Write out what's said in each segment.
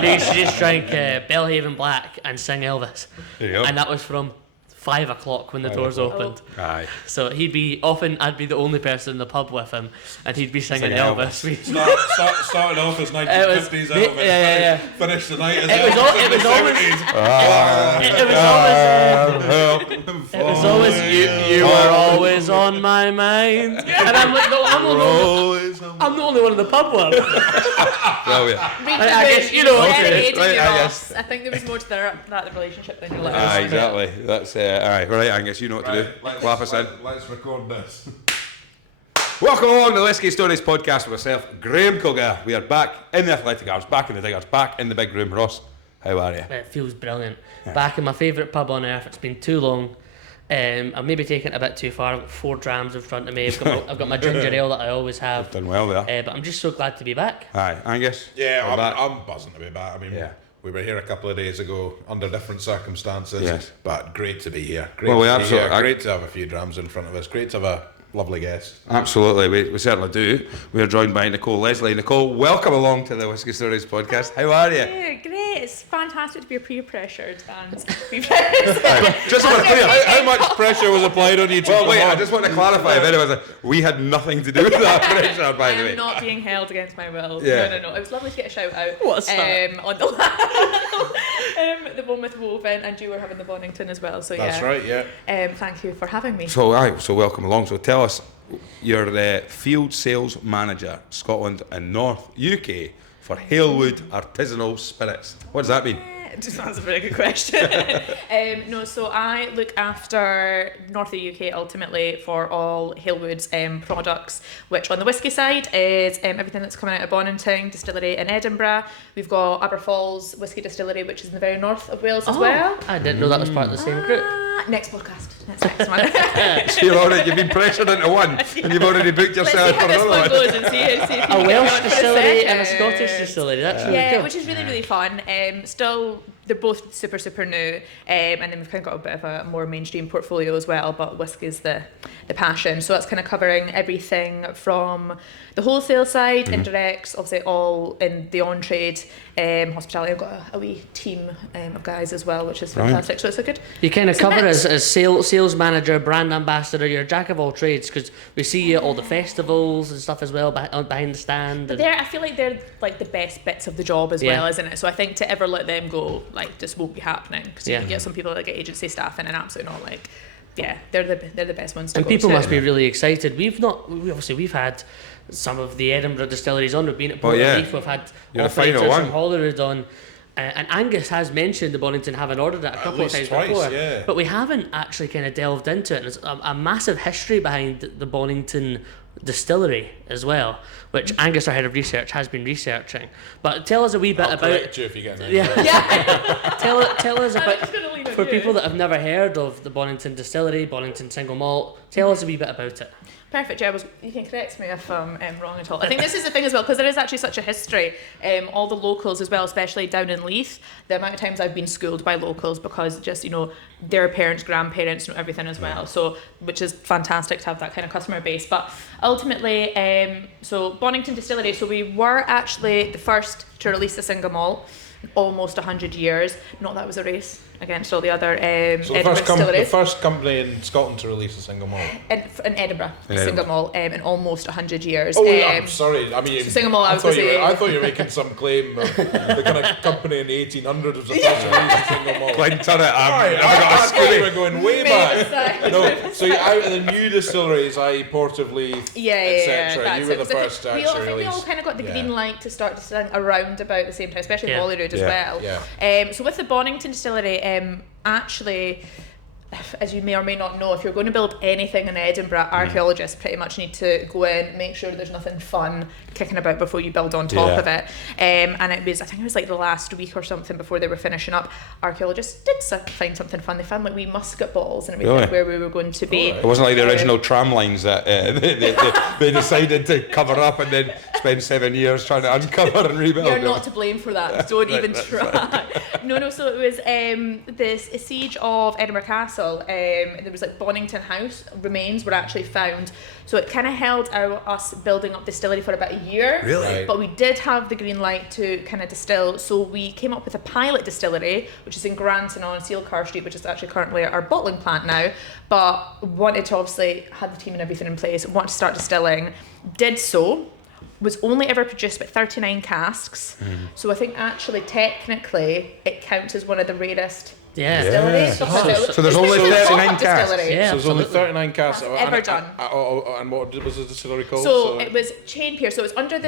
They used to just drink Bellhaven Black and sing Elvis. And that was from 5 o'clock when the doors opened. Aye. So I'd be the only person in the pub with him, and he'd be singing Elvis. Started off as 1950s Elvis. Yeah. Finished the night as It was always you were always on my mind. And I'm like, no, I'm the only one in the pub with him. I guess you know what it is. I think there was more to that relationship than your life. Aye, exactly. That's alright, Angus, you know what to do. Clap us in. Let's record this. Welcome along to the Whisky Stories podcast with myself, Graham Colgar. We are back in the Athletic Arms, back in the diggers, back in the big room. Ross, how are you? It feels brilliant. Back in my favourite pub on earth. It's been too long. I've maybe taken it a bit too far. I've got 4 drams in front of me. I've got my ginger ale that I always have. Done well there. But I'm just so glad to be back. Aye, Angus? Yeah, I'm buzzing to be back. I mean, we were here a couple of days ago under different circumstances, but great to be here. Great to have a few drams in front of us. Great to have a lovely guest. Absolutely, we certainly do. We are joined by Nicole Leslie. Nicole, welcome along to the Whisky Stories podcast. How are you? Yeah, great. It's fantastic to be peer-pressured and be Just want to clear, how much pressure was applied on you? Well, wait, I just want to clarify if anyone we had nothing to do with that pressure, by the way. I'm not being held against my will. Yeah. No. It was lovely to get a shout out. What's that? On the one with Woven, and you were having the Bonnington as well. So That's right, yeah. Thank you for having me. So welcome along. So tell us, you're the field sales manager, Scotland and North UK for Halewood Artisanal Spirits. What does that mean? That's a very good question. So I look after North of the UK ultimately for all Halewood's products, which on the whisky side is everything that's coming out of Bonnington Distillery in Edinburgh. We've got Aberfalls Whisky Distillery, which is in the very north of Wales as well. I didn't know that was part of the same group. Next podcast. Next one. So you've been pressured into one, and you've already booked yourself for another one. Goes and see if a Welsh distillery and a Scottish distillery. That's really cool. Which is really fun. Still, they're both super new, and then we've kind of got a bit of a more mainstream portfolio as well. But whiskey's the passion, so that's kind of covering everything from the wholesale side, indirects, obviously all in the on trade, hospitality. I've got a wee team of guys as well, which is fantastic. So it's a good. You kind of cover as sales manager, brand ambassador. You're a jack of all trades because we see you at all the festivals and stuff as well behind the stand. But I feel like they're like the best bits of the job as well, isn't it? So I think to ever let them go, like, just won't be happening because you can get some people that get agency staff in and absolutely not like. Yeah, they're the best ones to and go people to. Must be really excited. We've had some of the Edinburgh distilleries on. We've been at Leith. We've had operators from Holyrood on. And Angus has mentioned the Bonnington having ordered it a couple of times before, but we haven't actually kind of delved into it. And there's a massive history behind the Bonnington Distillery as well, which Angus, our head of research, has been researching. But tell us a wee bit about. You if you get Tell us about for people that have never heard of the Bonnington Distillery, Bonnington Single Malt. Tell us a wee bit about it. Perfect. Yeah, you can correct me if I'm wrong at all. I think this is the thing as well, because there is actually such a history. All the locals as well, especially down in Leith, the amount of times I've been schooled by locals because just, their parents, grandparents know everything as well. So, which is fantastic to have that kind of customer base. But ultimately, so Bonnington Distillery, so we were actually the first to release a single malt in almost 100 years. Not that it was a race against all the other the first company in Scotland to release a single malt in Edinburgh, single malt in almost 100 years. I'm sorry. I mean, single malt. I thought you were making some claim of the kind of company in the 1800s was the first to release a single malt. Clinton, I thought you were going way back. No, so you're out of the new distilleries, i.e. Port of Leith, etc. You were the first to actually release. We all kind of got the green light to start distilling around about the same time, especially Holyrood as well. So with the Bonnington Distillery, actually, as you may or may not know, if you're going to build anything in Edinburgh, archaeologists pretty much need to go in, make sure there's nothing fun kicking about before you build on top of it. And I think it was like the last week or something before they were finishing up, archaeologists did find something fun. They found like wee musket balls and everything where we were going to be. It wasn't like the original tram lines that they decided to cover up and then spend 7 years trying to uncover and rebuild. You're not to blame for that. Don't even try. No. So it was the siege of Edinburgh Castle. castle, there was like Bonnington House remains were actually found. So it kind of held us building up distillery for about a year. Really? Right. But we did have the green light to kind of distill. So we came up with a pilot distillery, which is in Granton on Sealcar Street, which is actually currently our bottling plant now. But wanted to obviously have the team and everything in place, wanted to start distilling. Did so. Was only ever produced about 39 casks. So I think actually technically it counts as one of the rarest distilleries. So there's only 39 casks. So there's only 39 casks ever done. And what was the distillery called? So it was Chain Pier. So it was under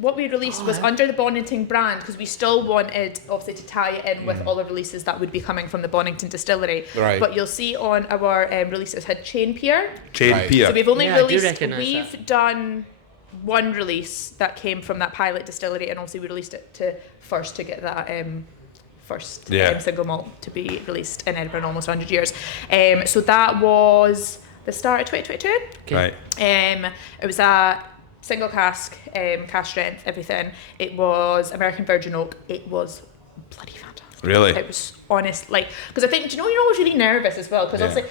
what we released was under the Bonnington brand, because we still wanted obviously to tie it in with all the releases that would be coming from the Bonnington Distillery. Right. But you'll see on our releases had Chain Pier. Chain Pier. So we've only released. We've done one release that came from that pilot distillery, and obviously we released it to get that first single malt to be released in Edinburgh in almost 100 years. So that was the start of 2022. Right. It was a single cask, cask strength, everything. It was American Virgin Oak. It was bloody fantastic. Really? It was honest, like, because I think, you're always really nervous as well, because obviously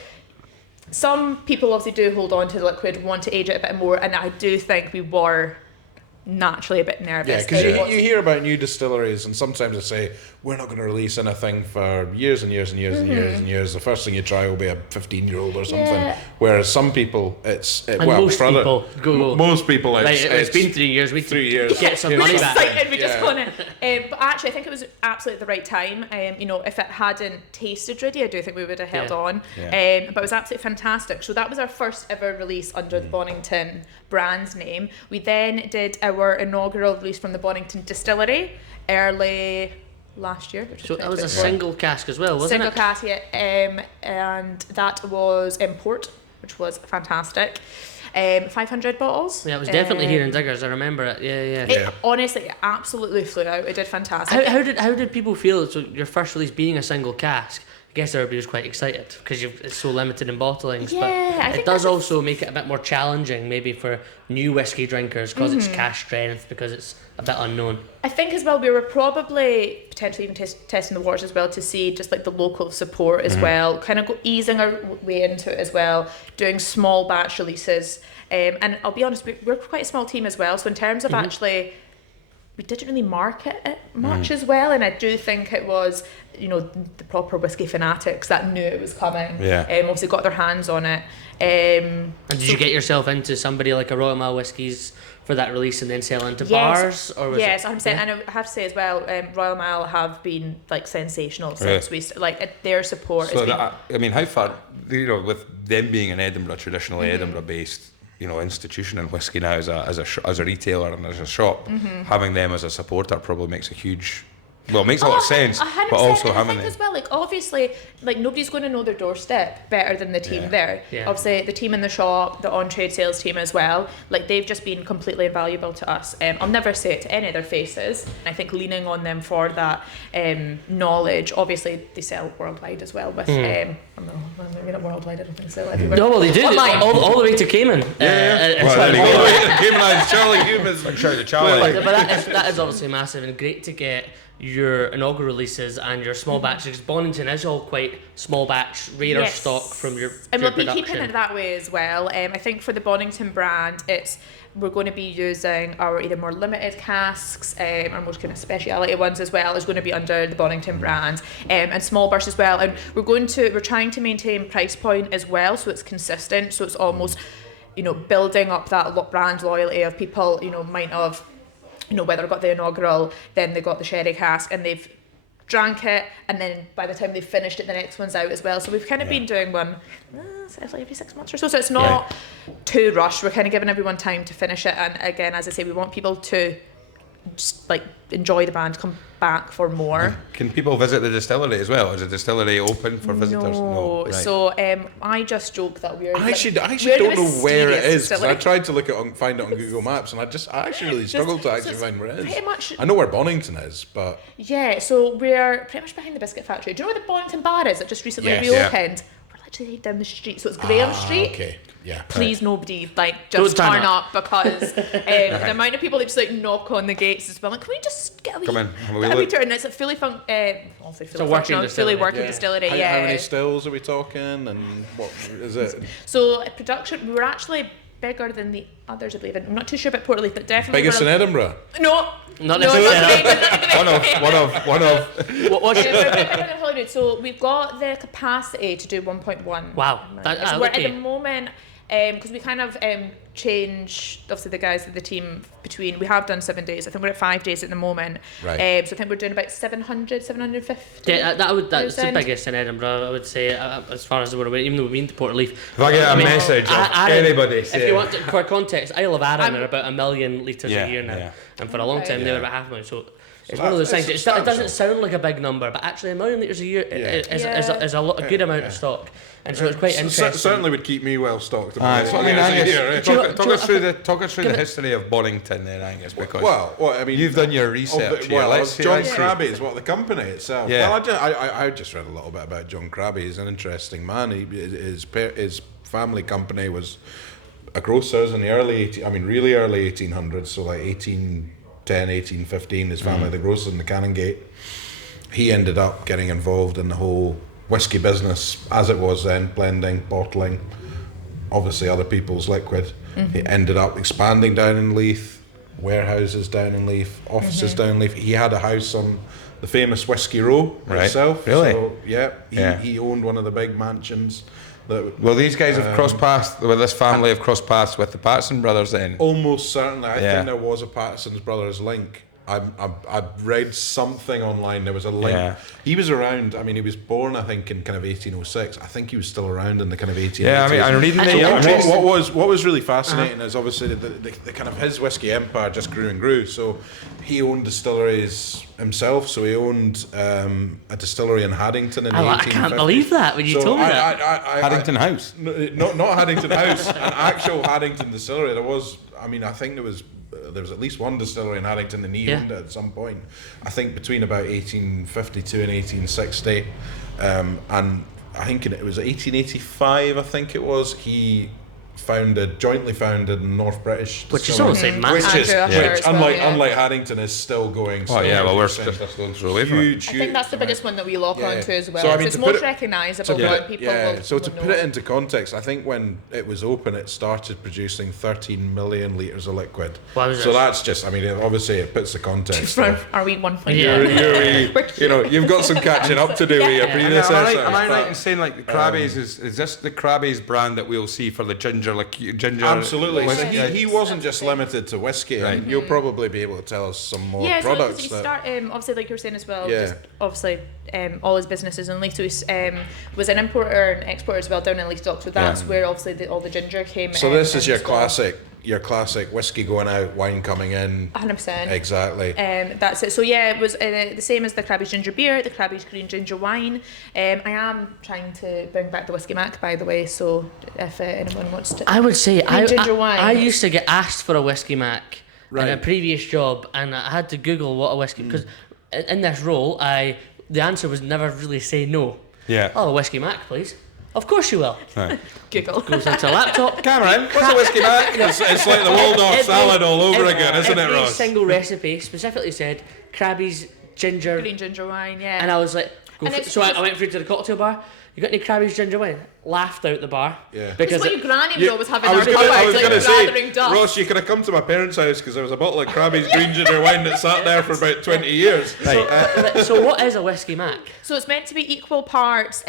some people obviously do hold on to the liquid, want to age it a bit more, and I do think we were naturally a bit nervous. Yeah, because you hear about new distilleries, and sometimes they say, we're not going to release anything for years and years and years and years and years. The first thing you try will be a 15-year-old or something. Yeah. Whereas some people, most people, it's been 3 years. 3 years. Get some we're money back. excited, we just want it. But actually, I think it was absolutely the right time. If it hadn't tasted ready, I do think we would have held on. But it was absolutely fantastic. So that was our first ever release under the Bonnington brand name. We then did our inaugural release from the Bonnington Distillery early last year. So that was a single cask as well, wasn't single it? Cask, yeah. And that was import, which was fantastic. 500 bottles. Yeah, it was definitely here in Diggers. I remember it. Yeah. Honestly, it absolutely flew out. It did fantastic. How did people feel? So your first release being a single cask. I guess everybody was quite excited because it's so limited in bottlings. Yeah, but it does also make it a bit more challenging, maybe for new whiskey drinkers, because it's cask strength, because it's a bit unknown. I think as well we were probably potentially even testing the waters as well to see just like the local support as well, kind of easing our way into it as well, doing small batch releases. And I'll be honest, we're quite a small team as well, so in terms of actually, we didn't really market it much as well, and I do think it was, the proper whiskey fanatics that knew it was coming. Obviously got their hands on it. And did you get yourself into somebody like a Royal Mile Whiskies for that release and then sell into bars? Or was yes, 100%. And I have to say as well, Royal Mile have been like sensational since we their support. So how far, with them being an Edinburgh, traditionally Edinburgh-based, institution in whiskey now as a retailer and as a shop, having them as a supporter probably makes a huge. Well, it makes a lot of sense, 100%. but also and having I think as well, obviously, nobody's going to know their doorstep better than the team there. Yeah. Obviously, the team in the shop, the on-trade sales team as well, they've just been completely invaluable to us. I'll never say it to any of their faces. I think leaning on them for that knowledge. Obviously, they sell worldwide as well with. Maybe not worldwide. I don't think so. Everywhere. No, well, they do all the way to Cayman. All the way to Cayman and Charlie Humans. I'm sure the Charlie. But that is obviously massive and great to get your inaugural releases and your small batches. Bonnington is all quite small batch, rarer stock from your and we'll be production. keeping it that way as well. I think for the Bonnington brand, we're going to be using our either more limited casks, our most kind of speciality ones as well, is going to be under the Bonnington brand, and small bursts as well. And we're trying to maintain price point as well, so it's consistent. So it's almost, building up that brand loyalty of people, might have. Whether they got the inaugural, then they got the sherry cask, and they've drank it, and then by the time they've finished it, the next one's out as well. So we've kind of been doing one every 6 months or so. So it's not too rushed. We're kind of giving everyone time to finish it. And again, as I say, we want people to just enjoy the brand, come back for more. Can people visit the distillery as well? Is the distillery open for visitors? No. Right. So I just joke that we're. I actually don't know where it is, because I tried to find it on Google Maps, and I actually really struggled to find where it is. Pretty much. I know where Bonnington is, but yeah. So we're pretty much behind the biscuit factory. Do you know where the Bonnington bar is that just recently reopened? Yeah. literally down the street. So it's Graham Street. Okay. Yeah. Please, nobody just turn up because the amount of people that just knock on the gates as well. Like, can we just get a wee? Come in. And it's a fully working distillery. How many stills are we talking, and what is it? So production, we were actually bigger than the others, I believe. I'm not too sure about Port Leith, but definitely biggest in Edinburgh. No, not necessarily. One of. What's it? So we've got the capacity to do 1.1. Wow, so we're at the moment. Because we kind of change, obviously the guys of the team we have done 7 days. I think we're at 5 days at the moment. Right. So I think we're doing about 700, 750. Yeah, that's the biggest in Edinburgh, I would say, as far as we're aware, even though we've been to Port Leith. If I get a message, anybody if you want to, for context, Isle of Arran are about 1 million litres a year now. And for a long time they were about 500,000. So it's one of those things, it doesn't sound like a big number, but actually 1 million litres a year is a good amount of stock. And so it's quite interesting. Certainly would keep me well stocked. Talk us through the history of Bonnington then, Angus, because you've done your research here. John Crabbie is what the company itself. Yeah. Well, I just read a little bit about John Crabbie. He's an interesting man. His family company was a grocers in the really early 1800s, so like 1810, 1815. His family, the grocers in the Canongate. He ended up getting involved in the whole whiskey business as it was then, blending, bottling, obviously other people's liquid. He ended up expanding down in Leith, warehouses down in Leith, offices down in Leith. He had a house on the famous Whiskey Row himself. Really? So he owned one of the big mansions. Well, these guys have crossed paths, this family have crossed paths with the Patterson brothers then? Almost certainly. I think there was a Patterson's brothers link. I've read something online. There was a link. Yeah. He was around. I mean, he was born, I think, in kind of 1806. I think he was still around in the kind of 1880s. Yeah, I mean, I'm reading what was really fascinating is obviously the kind of his whiskey empire just grew and grew. So he owned distilleries himself. So he owned a distillery in Haddington in the 1850s. I can't believe that when you told me that. Haddington House. Not Haddington House. An actual Haddington distillery. There was. I mean, I think there was at least one distillery in Haddington, and he owned it at some point. I think between about 1852 and 1860, and I think it was 1885. I think it was he jointly founded North British, which is obviously massive. Which unlike Haddington is still going. We're just going through away from it. I think that's the biggest one that we lock onto as well. So, I mean, it's most recognisable what people will. So to put it into context, I think when it was open, it started producing 13 million litres of liquid. So that's just, I mean, obviously it puts the context. Are we 1.0? You've got some catching up to do with your predecessor. Am I right in saying like the Crabbies is this the Crabbies brand that we'll see for the ginger? Absolutely. So he wasn't just limited to whiskey. Right. You'll probably be able to tell us some more products. So he obviously, like you were saying as well, just obviously all his businesses in Leith. So he was an importer and exporter as well down in Leith Dock. So that's where obviously all the ginger came. So this is your classic whiskey going out, wine coming in. 100%. Exactly. That's it. So it was the same as the Crabbie's ginger beer, the Crabbie's green ginger wine. I am trying to bring back the Whiskey Mac, by the way. So if anyone wants to, I would say I used to get asked for a Whiskey Mac in a previous job, and I had to Google what a whiskey because in this role, the answer was never really say no. Yeah. Oh, a Whiskey Mac, please. Of course you will. Right. Google. Goes into a laptop. Cameron, what's a Whiskey Mac? It's like the Waldorf salad all over again, isn't it, Ross? Every single recipe specifically said Crabbie's ginger. Green ginger wine, yeah. And I was like, I went through to the cocktail bar. You got any Crabbie's ginger wine? Laughed out the bar. Yeah. Because what your granny would always have in her I was going to say, dust. Ross, you could have come to my parents' house because there was a bottle of Crabbie's green ginger wine that sat there for about 20 years. Right. So what is a Whiskey Mac? So it's meant to be equal parts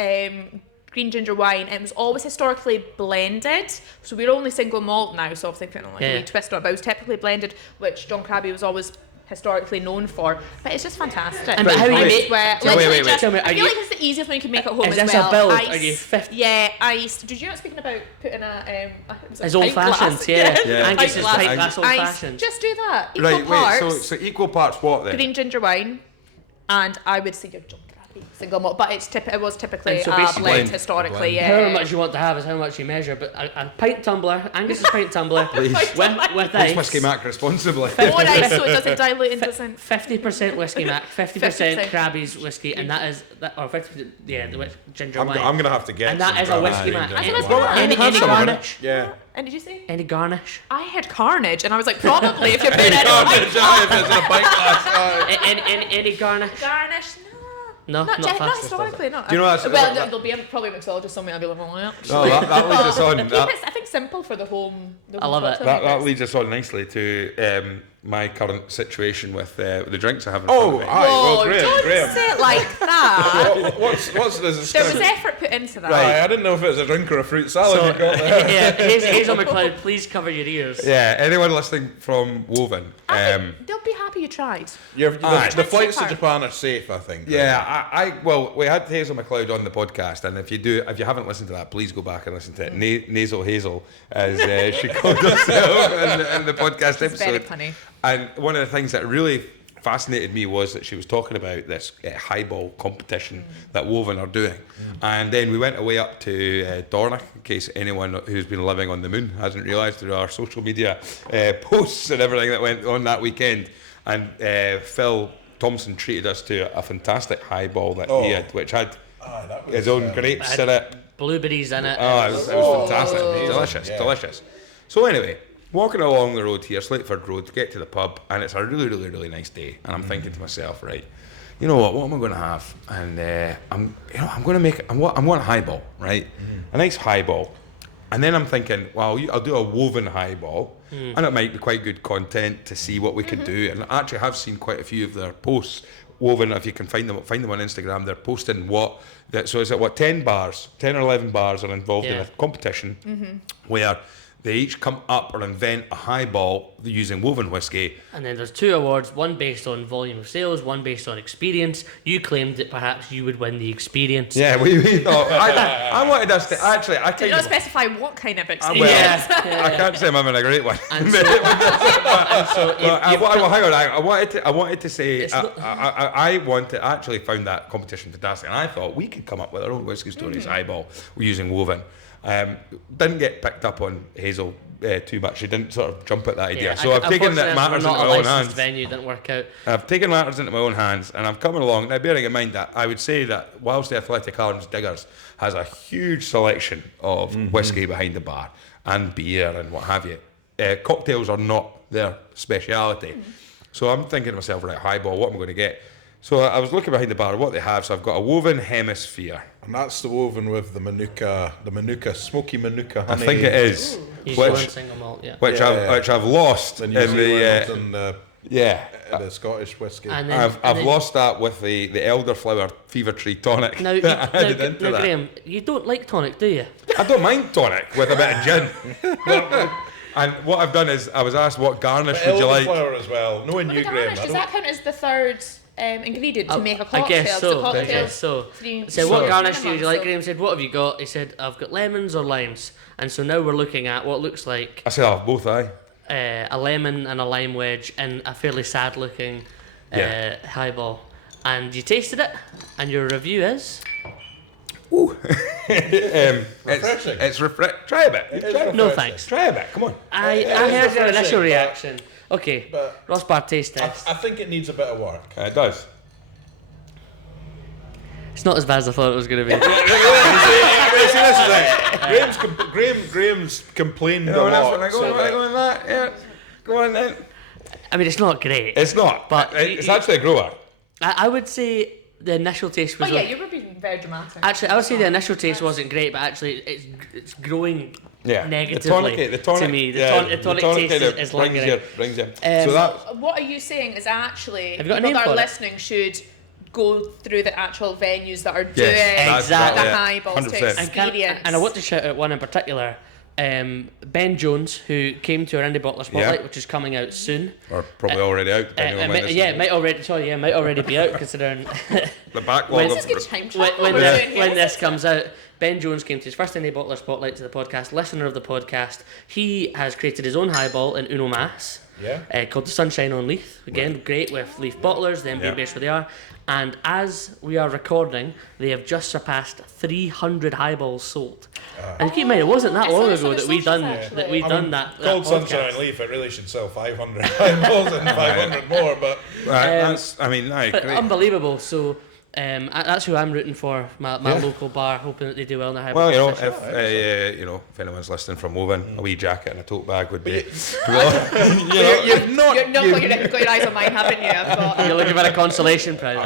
green ginger wine. It was always historically blended. So we're only single malt now, so I'm thinking like a wee twist on it. But it was typically blended, which John Crabbie was always historically known for, but it's just fantastic. And how you make? Wait. I feel like it's the easiest one you can make at home as well. Is this a build? Ice, are you 50? Yeah, ice. Did you not speaking about putting as old fashioned? Yeah. Angus is pint glass old fashioned. Just do that. Equal parts. So equal parts what then? Green ginger wine, and I would say your John Crabbie. single malt, but it was typically so a blend historically. Yeah. However much you want to have is how much you measure. But a pint tumbler, Angus's pint tumbler, with ice. Whiskey Mac responsibly. More ice so it doesn't dilute and doesn't. 50% Whiskey Mac, 50% Crabbie's whiskey, and that is or 50%. Yeah, the ginger wine. I'm gonna have to get. And that is a Whiskey Mac. Any garnish? Yeah. And did you say? Any garnish? I had Carnage, and I was like, probably if you're putting it Any garnish? Garnish. No, not historically, not. Do you know there'll be probably a mixologist somewhere. I'll be like, well, no, that leads us on. I think simple for the home. I love it. That leads us on nicely to my current situation with the drinks I have in front of me. Well, Graham, don't say it like that. what's this? There was effort put into that. Right, I didn't know if it was a drink or a fruit salad you got there. Yeah, Hazel McLeod, please cover your ears. Yeah, anyone listening from Woven, they'll be happy you tried. The flights to Japan are safe, I think. Yeah, well, we had Hazel McLeod on the podcast, and if you haven't listened to that, please go back and listen to it. Nasal Hazel, as she called herself in the podcast episode. It's very funny. And one of the things that really fascinated me was that she was talking about this highball competition that Woven are doing. And then we went away up to Dornoch, in case anyone who's been living on the moon hasn't realised through our social media posts and everything that went on that weekend. And Phil Thompson treated us to a fantastic highball that he had, which had his own grapes in it. Blueberries in it. Oh, it was fantastic. Delicious. So anyway, walking along the road here, Slateford Road, to get to the pub, and it's a really, really, really nice day. And I'm thinking to myself, right, you know what am I going to have? And I'm going to make, I want a highball, right? A nice highball. And then I'm thinking, well, I'll do a Woven highball, and it might be quite good content to see what we could do. And I actually have seen quite a few of their posts. Woven, if you can find them on Instagram, they're posting so is it 10 or 11 bars are involved in a competition where they each come up or invent a highball using Woven whiskey. And then there's 2 awards, one based on volume of sales, one based on experience. You claimed that perhaps you would win the experience. Yeah, we thought. I wanted us to actually. Did you not specify what kind of experience? I can't say I'm having a great one. And so, I wanted to say I actually found that competition fantastic, and I thought we could come up with our own Whiskey Stories highball using Woven. Didn't get picked up on Hazel too much. She didn't sort of jump at that idea. So I've taken that matters into my own hands. Venue didn't work out. I've taken matters into my own hands, and I'm coming along. Now, bearing in mind that I would say that whilst the Athletic Arms Diggers has a huge selection of whiskey behind the bar and beer and what have you, cocktails are not their speciality. So I'm thinking to myself, right, highball, what am I going to get? So I was looking behind the bar, what they have. So I've got a Woven Hemisphere. And that's the Woven with the Manuka, smoky Manuka honey. I think it is. Single malt, which I've lost in the Scottish whiskey. And then, I've lost that with the elderflower fever tree tonic. Now, Graham, you don't like tonic, do you? I don't mind tonic with a bit of gin. And what I've done is I was asked what garnish would you like. Elderflower as well. Knowing you, Graham. Does that count as the third ingredient to make a cocktail? I guess so. So what garnish would you like? Graham said, what have you got? He said, I've got lemons or limes. And so now we're looking at what looks like... I said I'll have both, aye. A lemon and a lime wedge and a fairly sad looking highball. And you tasted it, and your review is... Ooh. Refreshing. It's refreshing. Try a bit. No thanks. Try a bit, come on. I heard your initial reaction. Okay, Ross Bar taste test. I think it needs a bit of work. It does. It's not as bad as I thought it was going to be. This is it. Graham's complained a lot. Go on then. I mean, it's not great. It's not, but it's actually a grower. I would say the initial taste was... Oh yeah, you were being very dramatic. Actually, I would say the initial taste wasn't great, but actually it's growing negatively to me. The tonic taste is lingering. Brings you. So what are you saying is actually people that are listening should go through the actual venues that are doing the highballs to experience. And I want to shout out one in particular. Ben Jones, who came to our Indie Bottler Spotlight, which is coming out soon. Or probably already out. It might already be out considering the backlog when this comes out. Ben Jones came to his first Indie Bottler Spotlight to the podcast, listener of the podcast. He has created his own highball in Uno Mas. Called the Sunshine on Leith. Again, great with Leith bottlers, them being based where they are. And as we are recording, they have just surpassed 300 highballs sold. And keep in mind, it wasn't that long ago that we done that. Called Sunshine on Leith, it really should sell 500 highballs and 500 more. But but unbelievable. So. That's who I'm rooting for, my local bar, hoping that they do well in the highball. Well, if anyone's listening from Woven, a wee jacket and a tote bag would be. You've not got your eyes on mine, haven't you? You're looking for a consolation prize.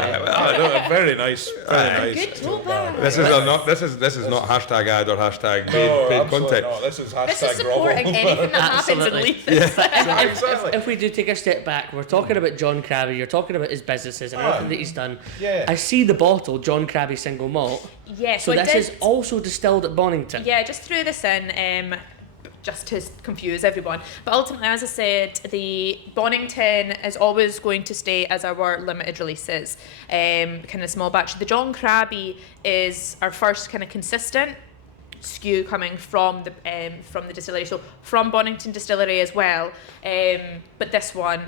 Very nice. Good tote bag. This is not hashtag ad or hashtag paid content. No, this is hashtag this is supporting anything that happens in Leith. If we do take a step back, we're talking about John Crabbie. You're talking about his businesses and everything that he's done. I see the bottle, John Crabbie Single Malt. So this is also distilled at Bonnington. Yeah, just threw this in just to confuse everyone. But ultimately, as I said, the Bonnington is always going to stay as our limited releases, kind of small batch. The John Crabbie is our first kind of consistent SKU coming from the distillery, so from Bonnington Distillery as well. But this one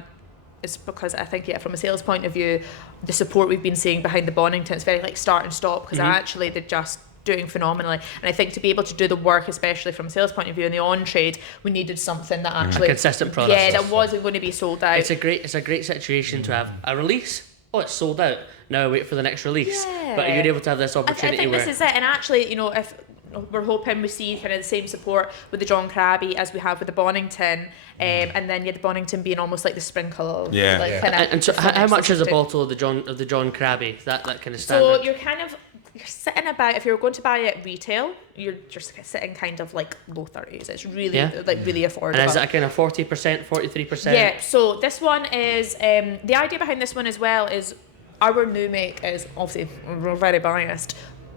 is because I think, from a sales point of view, the support we've been seeing behind the Bonnington, it's very like start and stop, because actually they're just doing phenomenally. And I think to be able to do the work, especially from a sales point of view in the on-trade, we needed something that actually... a consistent product. Yeah, that wasn't going to be sold out. It's a great situation to have a release. Oh, it's sold out. Now I wait for the next release. Yeah. But you're able to have this opportunity I think this is it. And actually, if we're hoping we see kind of the same support with the John Crabbie as we have with the Bonnington, and then the Bonnington being almost like the sprinkle of And so how much is a bottle of the John Crabbie? That kind of standard. So you're sitting about, if you're going to buy it retail, you're just sitting kind of like low 30s. It's really really affordable. And is that kind of 40%, 43%? Yeah. So this one is the idea behind this one as well is our new make is obviously we're very biased,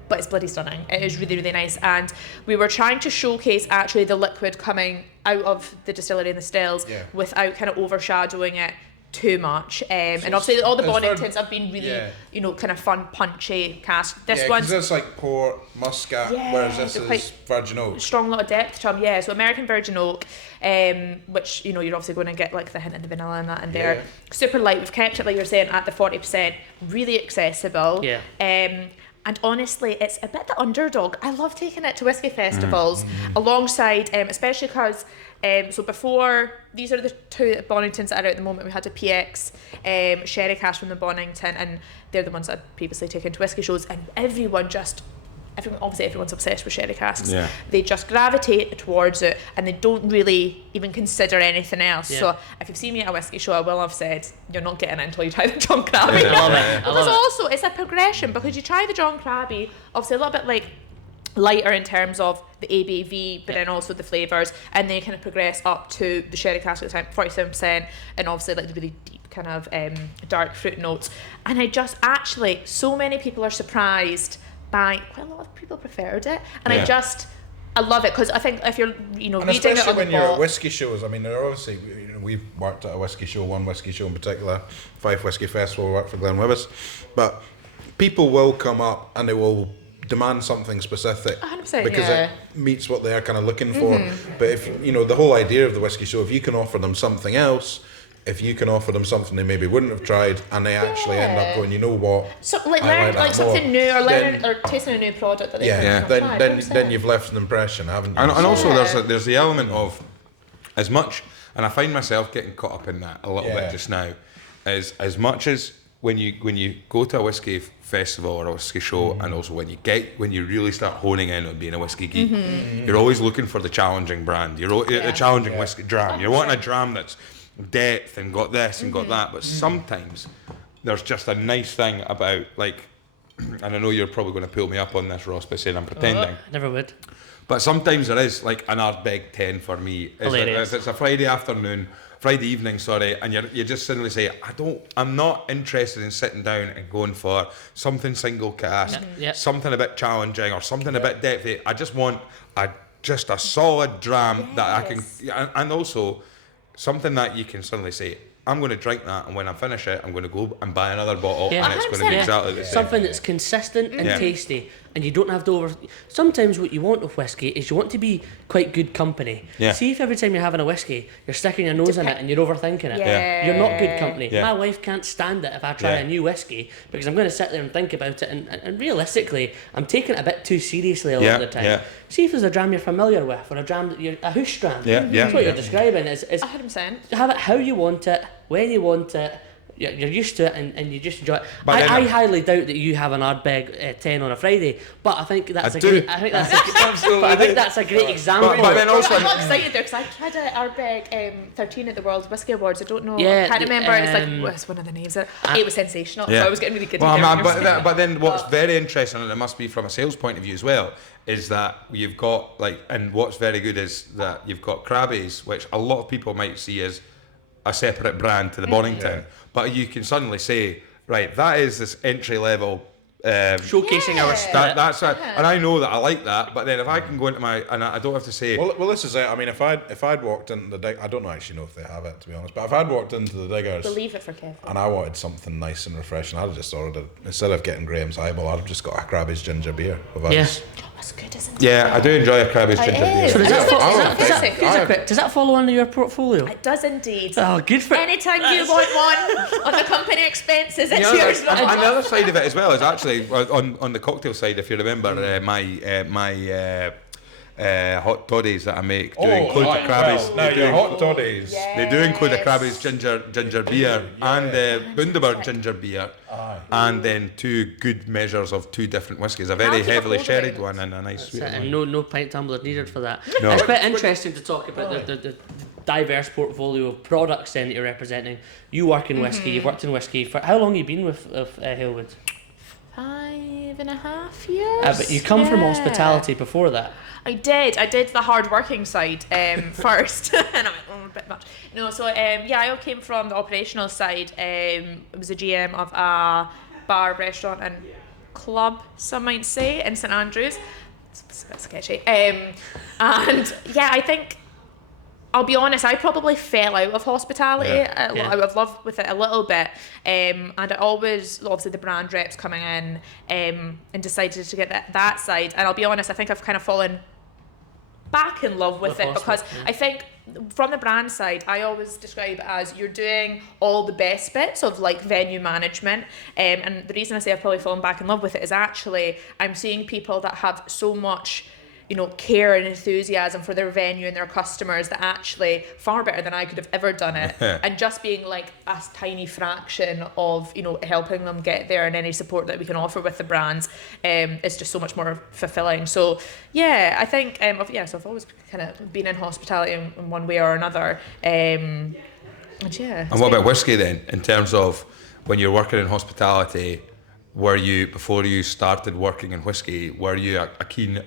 but it's bloody stunning. It is really, really nice. And we were trying to showcase actually the liquid coming out of the distillery and the stills without kind of overshadowing it too much. And obviously all the Bonningtons have been really, kind of fun, punchy cask. This one's... it's like port, muscat, whereas this is virgin oak. Strong lot of depth to them, so American virgin oak, which, you're obviously going to get like the hint of the vanilla and that in there. Super light. We've kept it, like you're saying, at the 40%. Really accessible. And honestly, it's a bit the underdog. I love taking it to whiskey festivals alongside, especially because, so before, these are the two Bonningtons that are out at the moment. We had a PX sherry cask from the Bonnington, and they're the ones that I'd previously taken to whiskey shows, and everyone's obsessed with sherry casks. They just gravitate towards it, and they don't really even consider anything else. So if you've seen me at a whiskey show, I will have said you're not getting it until you try the John Crabbie. I love it. Because also it's a progression, because you try the John Crabbie, obviously a little bit like lighter in terms of the ABV, but then also the flavours, and then you kind of progress up to the sherry cask at the time, 47%, and obviously like the really deep kind of dark fruit notes. And I just actually, so many people are surprised by, quite a lot of people preferred it, and I love it, because I think if you're and reading especially it on when the you're bottle, at whiskey shows, I mean, they're obviously, we've worked at a whiskey show, one whiskey show in particular, Fife Whiskey Festival, we worked for Glen Wibis, but people will come up and they will demand something specific 100%, because it meets what they're kind of looking for. But if the whole idea of the whiskey show, if you can offer them something else, if you can offer them something they maybe wouldn't have tried, and they actually end up going, you know what, so learn like something new, or learning or tasting a new product that they then you've left an impression, haven't you? And also there's the element of, as much, and I find myself getting caught up in that a little bit just now, as much as when you go to a whiskey festival or a whiskey show, and also when you really start honing in on being a whiskey geek, you're always looking for the challenging brand. You're the challenging whiskey dram. You're wanting a dram that's depth and got this and got that, but sometimes there's just a nice thing about, like, and I know you're probably going to pull me up on this, Ross, by saying I'm pretending. Never would. But sometimes there is like an Ardbeg 10 for me. If it's a Friday evening, and you just suddenly say, I'm not interested in sitting down and going for something single cask, something a bit challenging or something a bit depthy. I just want a solid dram that I can, and also something that you can suddenly say, I'm going to drink that, and when I finish it, I'm going to go and buy another bottle, and it's going to be exactly the same. Something that's consistent and tasty. and you don't have to sometimes what you want with whiskey is you want to be quite good company. See if every time you're having a whiskey you're sticking your nose in it and you're overthinking it, you're not good company. My wife can't stand it if I try a new whiskey, because I'm going to sit there and think about it, and realistically I'm taking it a bit too seriously a lot of the time. See if there's a dram you're familiar with, or a dram that a hoosh dram. That's what you're describing, is 100%. have it how you want it, when you want it. You're used to it, and you just enjoy it. I highly doubt that you have an Ardbeg 10 on a Friday, but I think that's a great example. But then also, I'm not excited there because I tried an Ardbeg 13 at the World Whisky Awards. I don't know. I can't remember. It's one of the names. It was sensational. So I was getting really good. But then what's very interesting, and it must be from a sales point of view as well, is that you've got and what's very good is that you've got Crabbie's, which a lot of people might see as a separate brand to the Bonnington, but you can suddenly say, right, that is this entry level showcasing our stuff. That's it, and I know that I like that. But then if I can go into I don't have to say. Well, this is it. I mean, if I'd walked into the dig, I don't actually know if they have it, to be honest. But if I'd walked into the Diggers, believe it for Kevin, and I wanted something nice and refreshing, I'd have just ordered, instead of getting Graham's Highball, I'd have just got a Crabbie's ginger beer. Yes. That's good, isn't it? Yeah, I do enjoy a Crabbie's ginger beer. So does that follow under your portfolio? It does indeed. Oh, good for. Anytime you want one on the company expenses, it's yours. And the other side of it as well is actually on the cocktail side. If you remember my hot toddies that I make do include the Crabbie's. Your hot toddies. They do include the Crabbie's ginger beer and the Bundaberg ginger beer, and then 2 good measures of 2 different whiskies, a very heavily sherried one and a nice sweet one. And no pint tumbler needed for that. No. It's quite interesting to talk about the diverse portfolio of products then that you're representing. You work in whiskey, you've worked in whiskey for how long have you been with Halewood? 5.5 years. But you come from hospitality before that. I did the hard working side first, and I went a bit much. No, so I came from the operational side. I was a GM of a bar, restaurant, and club, some might say, in St Andrews. It's a bit sketchy. And I think, I'll be honest, I probably fell out of hospitality. I've loved with it a little bit, and I always, obviously the brand reps coming in, and decided to get that side. And I'll be honest, I think I've kind of fallen back in love with it because I think from the brand side, I always describe it as you're doing all the best bits of like venue management, and the reason I say I've probably fallen back in love with it is actually I'm seeing people that have so much care and enthusiasm for their venue and their customers that actually far better than I could have ever done it. And just being like a tiny fraction of, helping them get there and any support that we can offer with the brands is just so much more fulfilling. So I think, so I've always kind of been in hospitality in one way or another. And what about whiskey then, in terms of when you're working in hospitality, before you started working in whiskey, were you a keen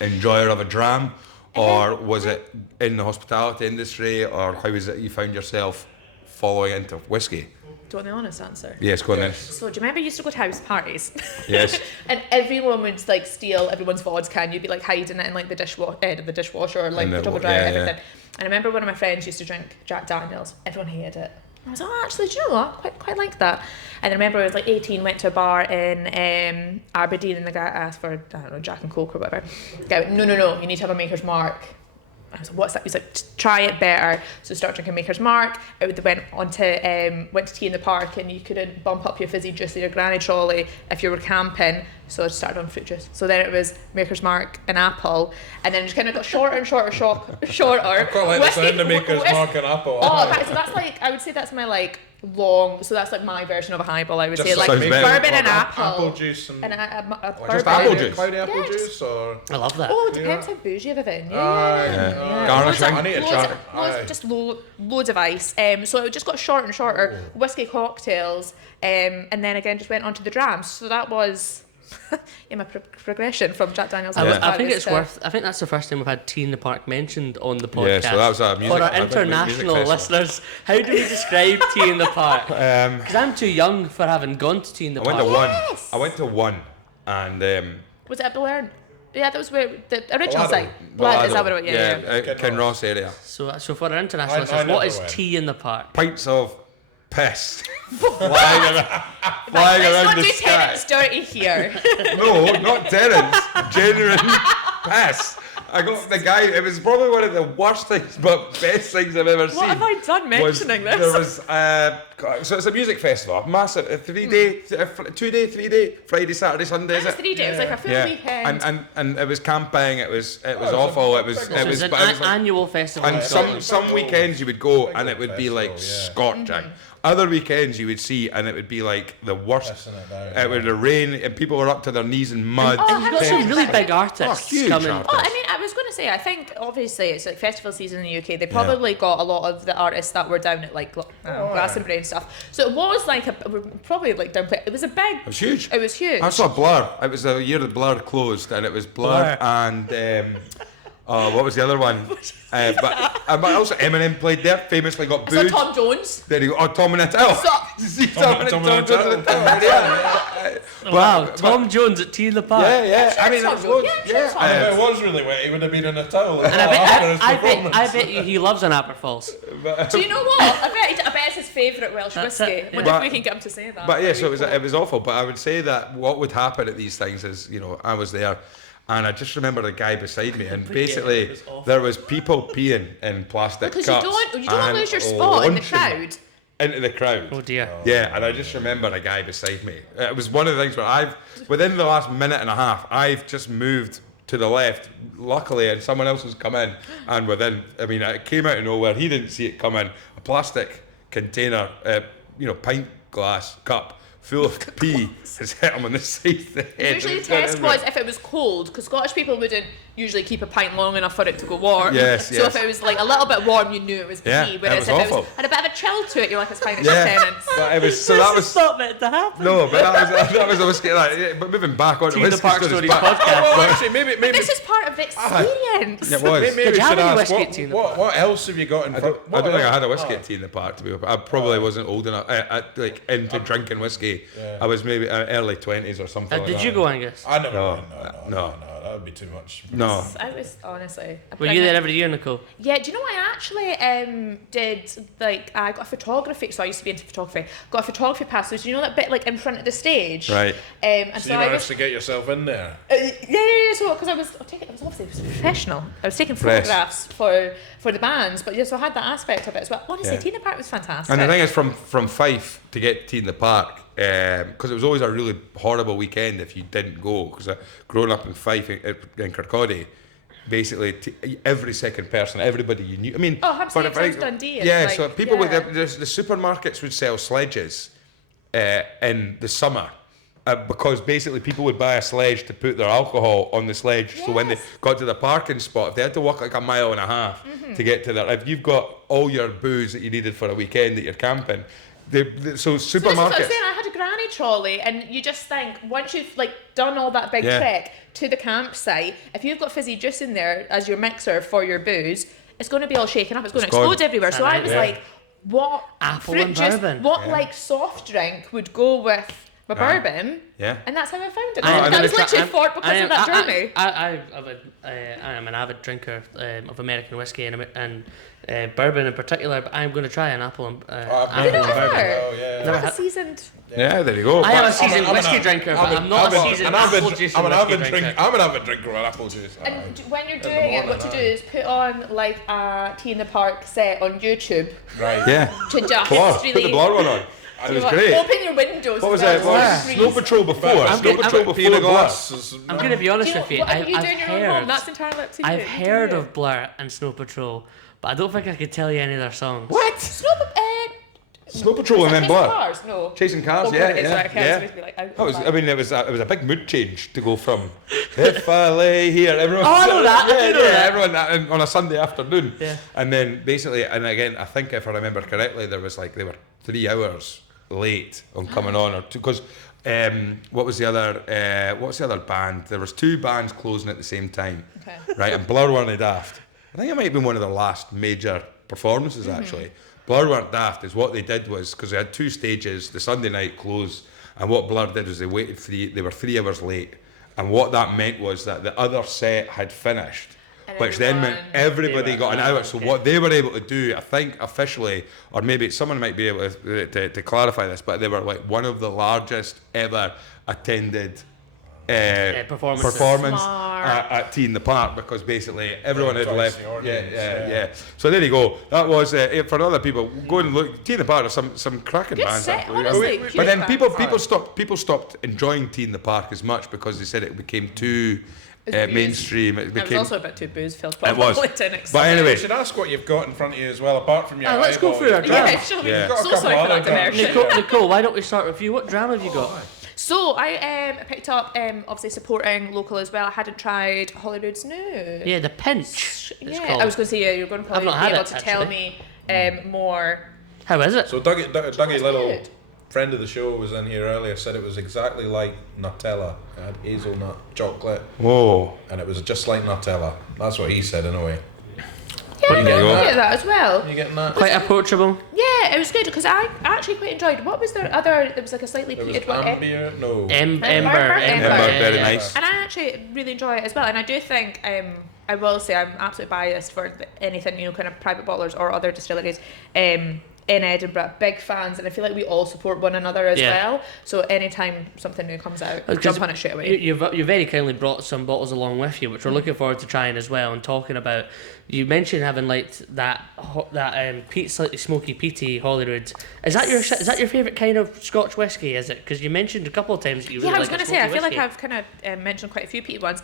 enjoyer of a dram, or was it in the hospitality industry, or how is it you found yourself following into whiskey? Do you want the honest answer? Yes, go on then. So do you remember you used to go to house parties? Yes. And everyone would like steal everyone's vodka, and you'd be like hiding it in like the dishwasher or like the double dryer and everything. And I remember one of my friends used to drink Jack Daniels. Everyone hated it. I was like, actually, do you know what? Quite like that. And I remember I was like 18, went to a bar in Aberdeen, and the guy asked for, Jack and Coke or whatever. The guy went, no, you need to have a Maker's Mark. I was like, what's that? He's like, try it better. So start drinking Maker's Mark. I went to Tea in the Park, and you couldn't bump up your fizzy juice in your granny trolley if you were camping. So I started on fruit juice. So then it was Maker's Mark and apple, and then it just kind of got shorter and shorter. I quite like the sound of Maker's Mark and apple. So that's like, I would say that's my like long. So that's like my version of a highball. I would say like bourbon and apple juice and a just apple juice. Cloudy apple juice, or I love that. Oh, it depends how bougie of a venue. Garnishing. I need to try. Just loads of ice. So it just got shorter and shorter. Whiskey cocktails, and then again just went on to the drams. So that was my progression from Jack Daniels. I think it's worth. I think that's the first time we've had Tea in the Park mentioned on the podcast. Yeah, so that was a music. For our international listeners, how do we describe Tea in the Park? Because I'm too young for having gone to Tea in the Park. I went to one, and was it at Blair? Yeah, that was where the original site. Is that what it was? Yeah, Kinross area. So for our international listeners, what is Tea in the Park? Pints of piss flying around Let's not the do sky. Terence dirty here. No, not Terence. Genuine piss. I got the guy. It was probably one of the worst things, but best things I've ever seen. What have I done mentioning this? There was so it's a music festival, massive, 3-day, 2-day, 3-day, Friday, Saturday, Sunday. Is it? 3 days. It was like a full weekend. And it was camping. It was awful. It was an annual festival. And some weekends you would go and it would be like scorching. Other weekends you would see and it would be like the worst. It would rain and people were up to their knees in mud. And you've got some really big artists huge coming. artists. I mean, I was going to say, I think obviously it's like festival season in the UK. They probably got a lot of the artists that were down at like Glastonbury and stuff. So it was like probably like downplay. It was a big. It was huge. It was huge. I saw Blur. It was the year that Blur closed, and it was Blur and what was the other one? But also Eminem played there. Famously got booed. So Tom Jones. There you go. Oh, Tom and Natal. Tom and Natal. Wow, Tom Jones at Tea in the Park. Yeah. I mean, if it was really wet, he would have been in a towel. And I bet you he loves an Aberfalls. Do you know what? I bet it's his favourite Welsh whiskey. Wonder if we can get him to say that. But yeah, so it was awful. But I would say that what would happen at these things is, I was there. And I just remember the guy beside me, and basically there was people peeing in plastic cups. Because you don't want to lose your spot in the crowd. Into the crowd. Oh dear. Yeah, and I just remember a guy beside me. It was one of the things where within the last minute and a half, I've just moved to the left, luckily, and someone else has come in, and it came out of nowhere. He didn't see it coming. A plastic container, pint glass cup full of pee has hit him on the side of the head. Usually the test was if it was cold, because Scottish people wouldn't usually keep a pint long enough for it to go warm. Yes. So if it was like a little bit warm, you knew it was Yeah, pee. it Whereas was if awful. it had a bit of a chill to it, you're like, it's fine, it's Yeah. Terence. But it was that was not meant to happen. no, but that was a whiskey. But moving back on Tea in the Park Stories podcast. Well, actually, maybe This is part of the experience. it was. Maybe we you have should any ask whiskey at Tea in the Park? what else have you got in I front? don't think I had a whiskey at Tea in the Park, to be honest. I probably wasn't old enough, into drinking whiskey. I was maybe early 20s or something. Did you go, Angus? I never. No. That would be too much. No. I was honestly. Were you there every year, Nicole? Yeah, do you know I actually did I got a photography, so I used to be into photography. Got a photography pass, so do you know that bit like in front of the stage? Right. And So you managed to get yourself in there. Yeah. So because I was professional. I was taking photographs for the bands, but so I had that aspect of it as well. Honestly, Tea in the Park was fantastic. And the thing is, from Fife to get Tea in the Park, because it was always a really horrible weekend if you didn't go. Because growing up in Fife in Kirkcaldy, basically every second person, everybody you knew. I mean, Hampstead, Dundee. So people with the supermarkets would sell sledges in the summer. Because basically people would buy a sledge to put their alcohol on the sledge, so when they got to the parking spot, if they had to walk like a mile and a half to get to there, if you've got all your booze that you needed for a weekend that you're camping, so supermarkets. So this is what I'm saying. I had a granny trolley, and you just think once you've done all that big trek to the campsite, if you've got fizzy juice in there as your mixer for your booze, it's going to be all shaken up. It's going to explode everywhere. So I was like, what apple fruit and juice? bourbon? What soft drink would go with my bourbon? Yeah. And that's how I found it. I That was literally because of that journey. I am an avid drinker of American whiskey and bourbon in particular, but I'm going to try an apple and bourbon. Never had seasoned. Yeah, there you go. I am a seasoned whiskey drinker, but I'm not a seasoned apple juice I'm an whiskey avid drinker. I'm an avid drinker of apple juice. And when you're doing it, what to do is put on like a Tea in the Park set on YouTube. Right. Yeah. To just Blur. really Put the Blur one on. It was great. Open your windows. What was it? Snow Patrol before. Snow Patrol before Blur. I'm going to be honest with you. What are you doing your own home? That's entirely up to you. I've heard of Blur and Snow Patrol, but I don't think I could tell you any of their songs. What? Snow Patrol and then Chasing Blur. Cars? No. Chasing Cars, It was a big mood change to go from if I lay here, everyone. Oh, I know that. I know that. Everyone on a Sunday afternoon. Yeah. And then basically, and again, I think if I remember correctly, there was they were 3 hours late on coming on, or because what was the other band? There was 2 bands closing at the same time. Okay. Right, and Blur weren't daft. I think it might have been one of their last major performances actually. Blur weren't daft, is what they did was, because they had 2 stages, the Sunday night close, and what Blur did was they were 3 hours late, and what that meant was that the other set had finished which then meant everybody got an hour. So what they were able to do, I think officially, or maybe someone might be able to clarify this, but they were like one of the largest ever attended performance at Tea in the Park, because basically everyone had left. So there you go. That was for other people. Go and look. Tea in the Park are some cracking bands. But then people stopped enjoying Tea in the Park as much because they said it became too mainstream. It was also a bit too booze-filled. It was. But anyway, you should ask what you've got in front of you as well, apart from your. Let's go through our drama. So sorry for that diversion. Nicole, why don't we start with you? What drama have you got? So I picked up, obviously supporting local as well. I hadn't tried Holyrood's new. Yeah, the Pinch. I was going to say, you're going to probably be able to tell me more. How is it? So Dougie Little, friend of the show, was in here earlier, said it was exactly like Nutella. It had hazelnut chocolate. Whoa. And it was just like Nutella. That's what he said in a way. Yeah, I get that as well. You getting that? Quite approachable. Yeah, it was good because I actually quite enjoyed. What was there other? There was like a slightly peated one. Ember, no. Ember, very nice. And I actually really enjoy it as well. And I do think I will say I'm absolutely biased for anything kind of private bottlers or other distilleries. In Edinburgh, big fans, and I feel like we all support one another as well. So anytime something new comes out, jump on it straight away. You very kindly brought some bottles along with you, which we're looking forward to trying as well. And talking about, you mentioned having liked that slightly smoky peaty Holyrood. Is that your favourite kind of Scotch whisky? Is it? Because you mentioned a couple of times that you really I was like going to say I feel whiskey. like I've kind of mentioned quite a few peated ones.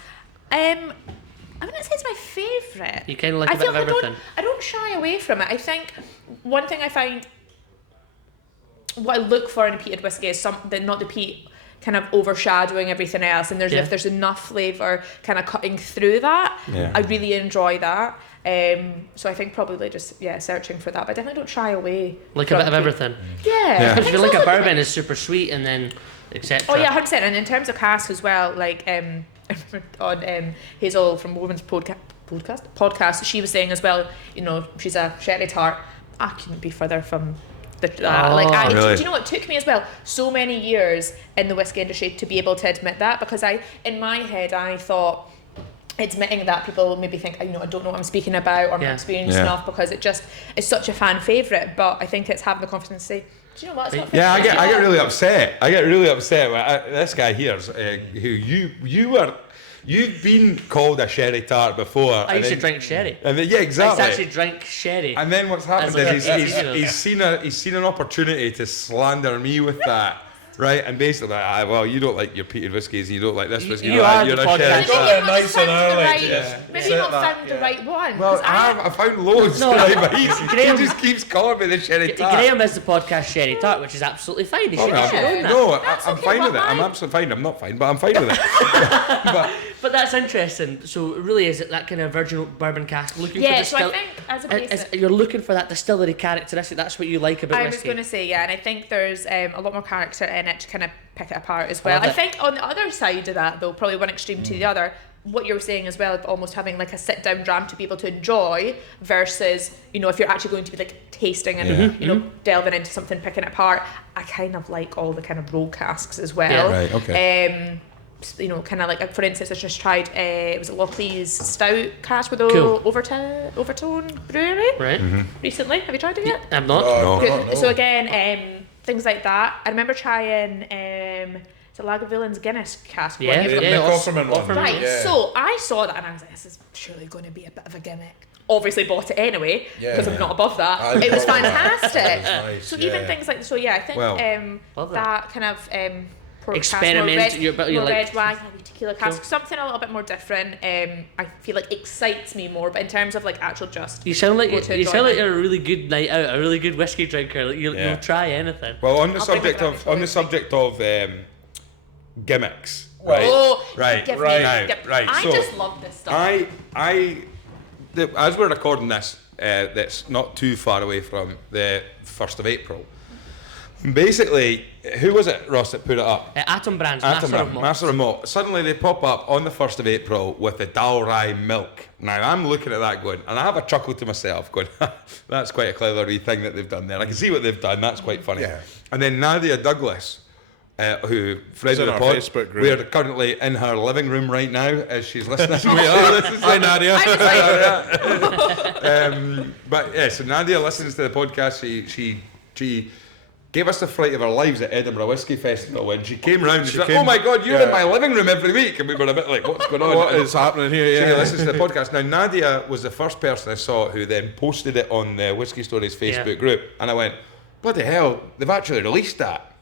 I wouldn't say it's my favourite. You kind of like a bit of everything. I don't shy away from it. I think one thing I find, what I look for in a peated whiskey is not the peat kind of overshadowing everything else, and if there's enough flavour kind of cutting through that. I really enjoy that. So I think probably just searching for that, but I definitely don't shy away. Like a bit of everything. Yeah. Because if you like a bourbon is super sweet and then etc. Oh yeah, 100%. And in terms of cask as well, like on Hazel from Woman's podcast, she was saying as well, she's a sherry tart. I couldn't be further from that. Really? Do you know what took me as well? So many years in the whiskey industry to be able to admit that, because in my head I thought admitting that people maybe think I don't know what I'm speaking about or I'm not experienced enough, because it's such a fan favourite. But I think it's having the confidence to say, do you know what? It's not I get really upset. This guy here, who you've been called a sherry tart before. I used to drink sherry. And then, exactly. I used to actually drink sherry. And then what's happened is he's seen an opportunity to slander me with that. Right, and basically, you don't like your peated whiskies, and you don't like this whiskey. You're a sherry tart. Maybe you've not found the right one. Well, I found loads, but he just keeps calling me the sherry tart. Graham is the podcast sherry tart, which is absolutely fine. He should own that. No, I'm fine with it. I'm absolutely fine. I'm not fine, but I'm fine with it. But that's interesting. So really, is it that kind of virgin bourbon cask looking for so I think as a basic, you're looking for that distillery characteristic. That's what you like about whiskey. I was going to say, and I think there's a lot more character in it to kind of pick it apart as well. I think on the other side of that, though, probably one extreme to the other, what you were saying as well, almost having like a sit-down dram to be able to enjoy versus, if you're actually going to be like tasting and delving into something, picking it apart. I kind of like all the kind of roll casks as well. Yeah, right, okay. Kind of like, for instance, I just tried was it Lockleys Stout cask with Overtone Brewery recently. Have you tried it yet? I'm not. No. So again, things like that. I remember trying it's a Lagavulin Guinness cask. The Offerman one. Right. Yeah. So I saw that and I was like, this is surely going to be a bit of a gimmick. Obviously bought it anyway because I'm not above that. It was fantastic. Nice. So even things like I think that kind of experiment, more red wine, tequila cask, something a little bit more different. I feel like excites me more, but in terms of like actual just, you sound like you're a really good night out, a really good whiskey drinker. Like you'll try anything. Well, on the subject of gimmicks, right. I just love this stuff. As we're recording this, that's not too far away from the 1st of April. Basically, who was it, Ross, that put it up? Atom Brands, Master of Malt. Suddenly they pop up on the 1st of April with the Dalrye milk. Now, I'm looking at that going, and I have a chuckle to myself going, that's quite a clever wee thing that they've done there. I can see what they've done, that's quite funny. Yeah. And then Nadia Douglas who friends of the pod. Facebook group. We're currently in her living room right now as she's listening. Hi Nadia. But yeah, so Nadia listens to the podcast. She gave us the fright of our lives at Edinburgh Whisky Festival when she came round. She's like, "Oh my God, you're in my living room every week," and we were a bit like, "What's going on? What is happening here?" Yeah, she listens to the podcast. Now Nadia was the first person I saw who then posted it on the Whisky Stories Facebook group, and I went, "Bloody hell, they've actually released that."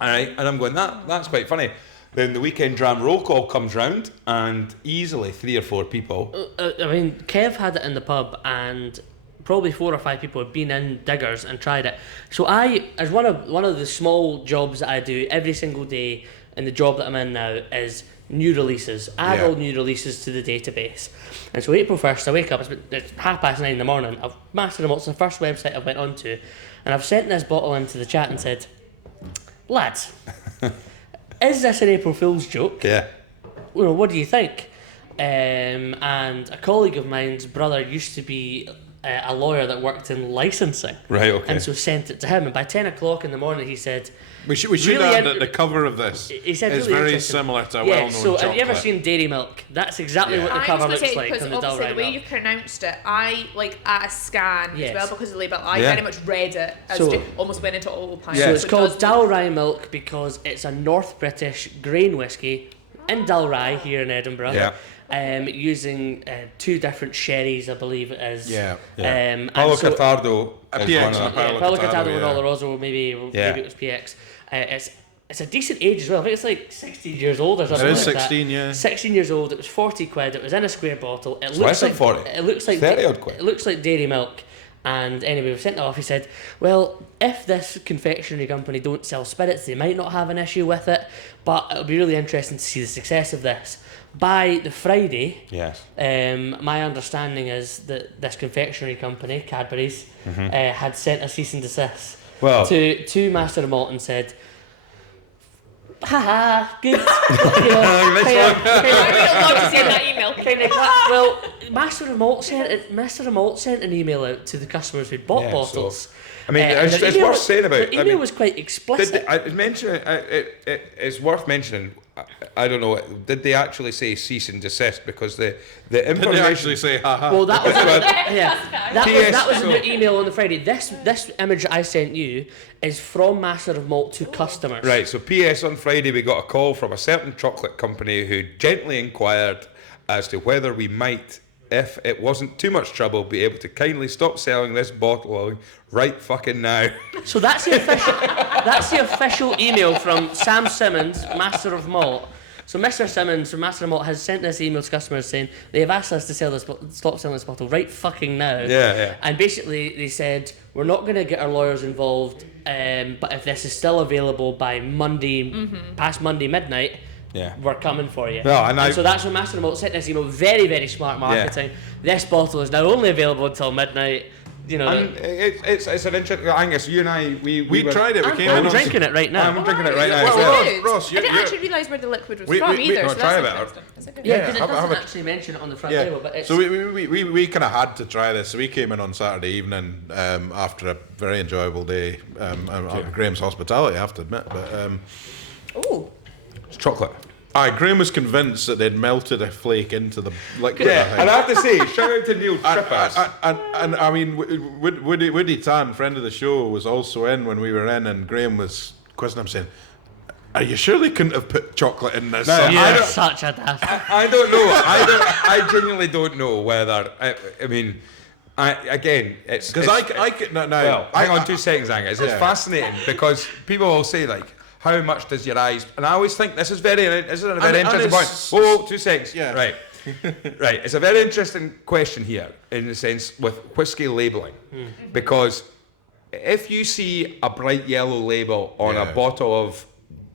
All right, and I'm going, that's quite funny. Then the weekend dram roll call comes round, and easily 3 or 4 people. I mean, Kev had it in the pub, and probably 4 or 5 people had been in Diggers and tried it. So I, as one of the small jobs that I do every single day, and the job that I'm in now is new releases, add all new releases to the database. And so April 1st, I wake up, it's 9:30 in the morning. I've Master of Malt's the first website I went onto, and I've sent this bottle into the chat and said, "Lads, is this an April Fool's joke? Yeah. You know, what do you think?" And a colleague of mine's brother used to be a lawyer that worked in licensing. Right, okay. And so sent it to him, and by 10 o'clock in the morning he said, We should add that the cover of this is really very similar to a well-known so chocolate. Have you ever seen Dairy Milk? That's exactly what the cover looks like on the Dalrymple. The way you pronounced it, I at a scan as well because of the label. I very much read it as almost went into autopilot. So it's called Dalrymple Milk because it's a North British grain whiskey in Dalry here in Edinburgh. Yeah. Using 2 different sherries, I believe it is. Paolo Catardo. Paolo Catardo and Oloroso, maybe it was PX. It's a decent age as well. I think it's like 16 years old or something. It is like 16, that. yeah. 16 years old. It was 40 quid. It was in a square bottle. It looks like 40. It looks like 30 odd quid. It looks like dairy milk. And anyway, we sent it off. He said, "Well, if this confectionery company don't sell spirits, they might not have an issue with it. But it'll be really interesting to see the success of this." By the Friday, my understanding is that this confectionery company, Cadbury's, had sent a cease and desist to Master of Malt and said, "Haha, good." I don't want to see that email. Well, Master of Malt sent an email out to the customers who'd bought bottles. So, I mean, it's worth saying about. The email was quite explicit. It's worth mentioning. I don't know. Did they actually say cease and desist? Because the information. Did they actually say haha? Well, that was that was in the email on the Friday. This image I sent you is from Master of Malt to customers. Right. So, P.S. on Friday we got a call from a certain chocolate company who gently inquired as to whether we might, if it wasn't too much trouble, be able to kindly stop selling this bottle right fucking now. So that's the official email from Sam Simmons, Master of Malt. So Mr. Simmons from Master of Malt has sent this email to customers saying they have asked us to stop selling this bottle right fucking now. Yeah. And basically they said, "We're not going to get our lawyers involved, but if this is still available by Monday, past Monday midnight, we're coming for you." Well, and so that's when Master of Malt sent this email. Very, very smart marketing. This bottle is now only available until midnight. You know, and it's an interesting. Angus, you and I, we tried it. I'm drinking it right now. I'm drinking it right now. Well, Ross, I didn't actually realise where the liquid was from either. So try that's it. Yeah, because it doesn't actually mention it on the front label. But it's so we kind of had to try this. So we came in on Saturday evening after a very enjoyable day. Graham's hospitality, I have to admit. But it's chocolate. Graham was convinced that they'd melted a flake into the liquid. Yeah, and I have to say, shout out to Neil Trippers. And I mean, Woody Tan, friend of the show, was also in when we were in, and Graham was quizzing him saying, "Are you sure they couldn't have put chocolate in this?" No, you're such a daft. I don't know. I genuinely don't know whether. I mean, it's because I could no. Well, hang on 2 seconds, Angus. It's fascinating because people will say like, "How much does your eyes?" And I always think this is a very interesting point. Oh, 2 seconds. Yeah. Right. Right. It's a very interesting question here in the sense with whiskey labelling. Because if you see a bright yellow label on a bottle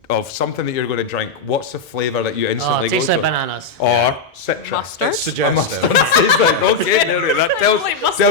of something that you're going to drink, what's the flavour that you instantly go to? Tastes like bananas. Or citrus. Mustard? It's suggestive. It's like, okay, that tells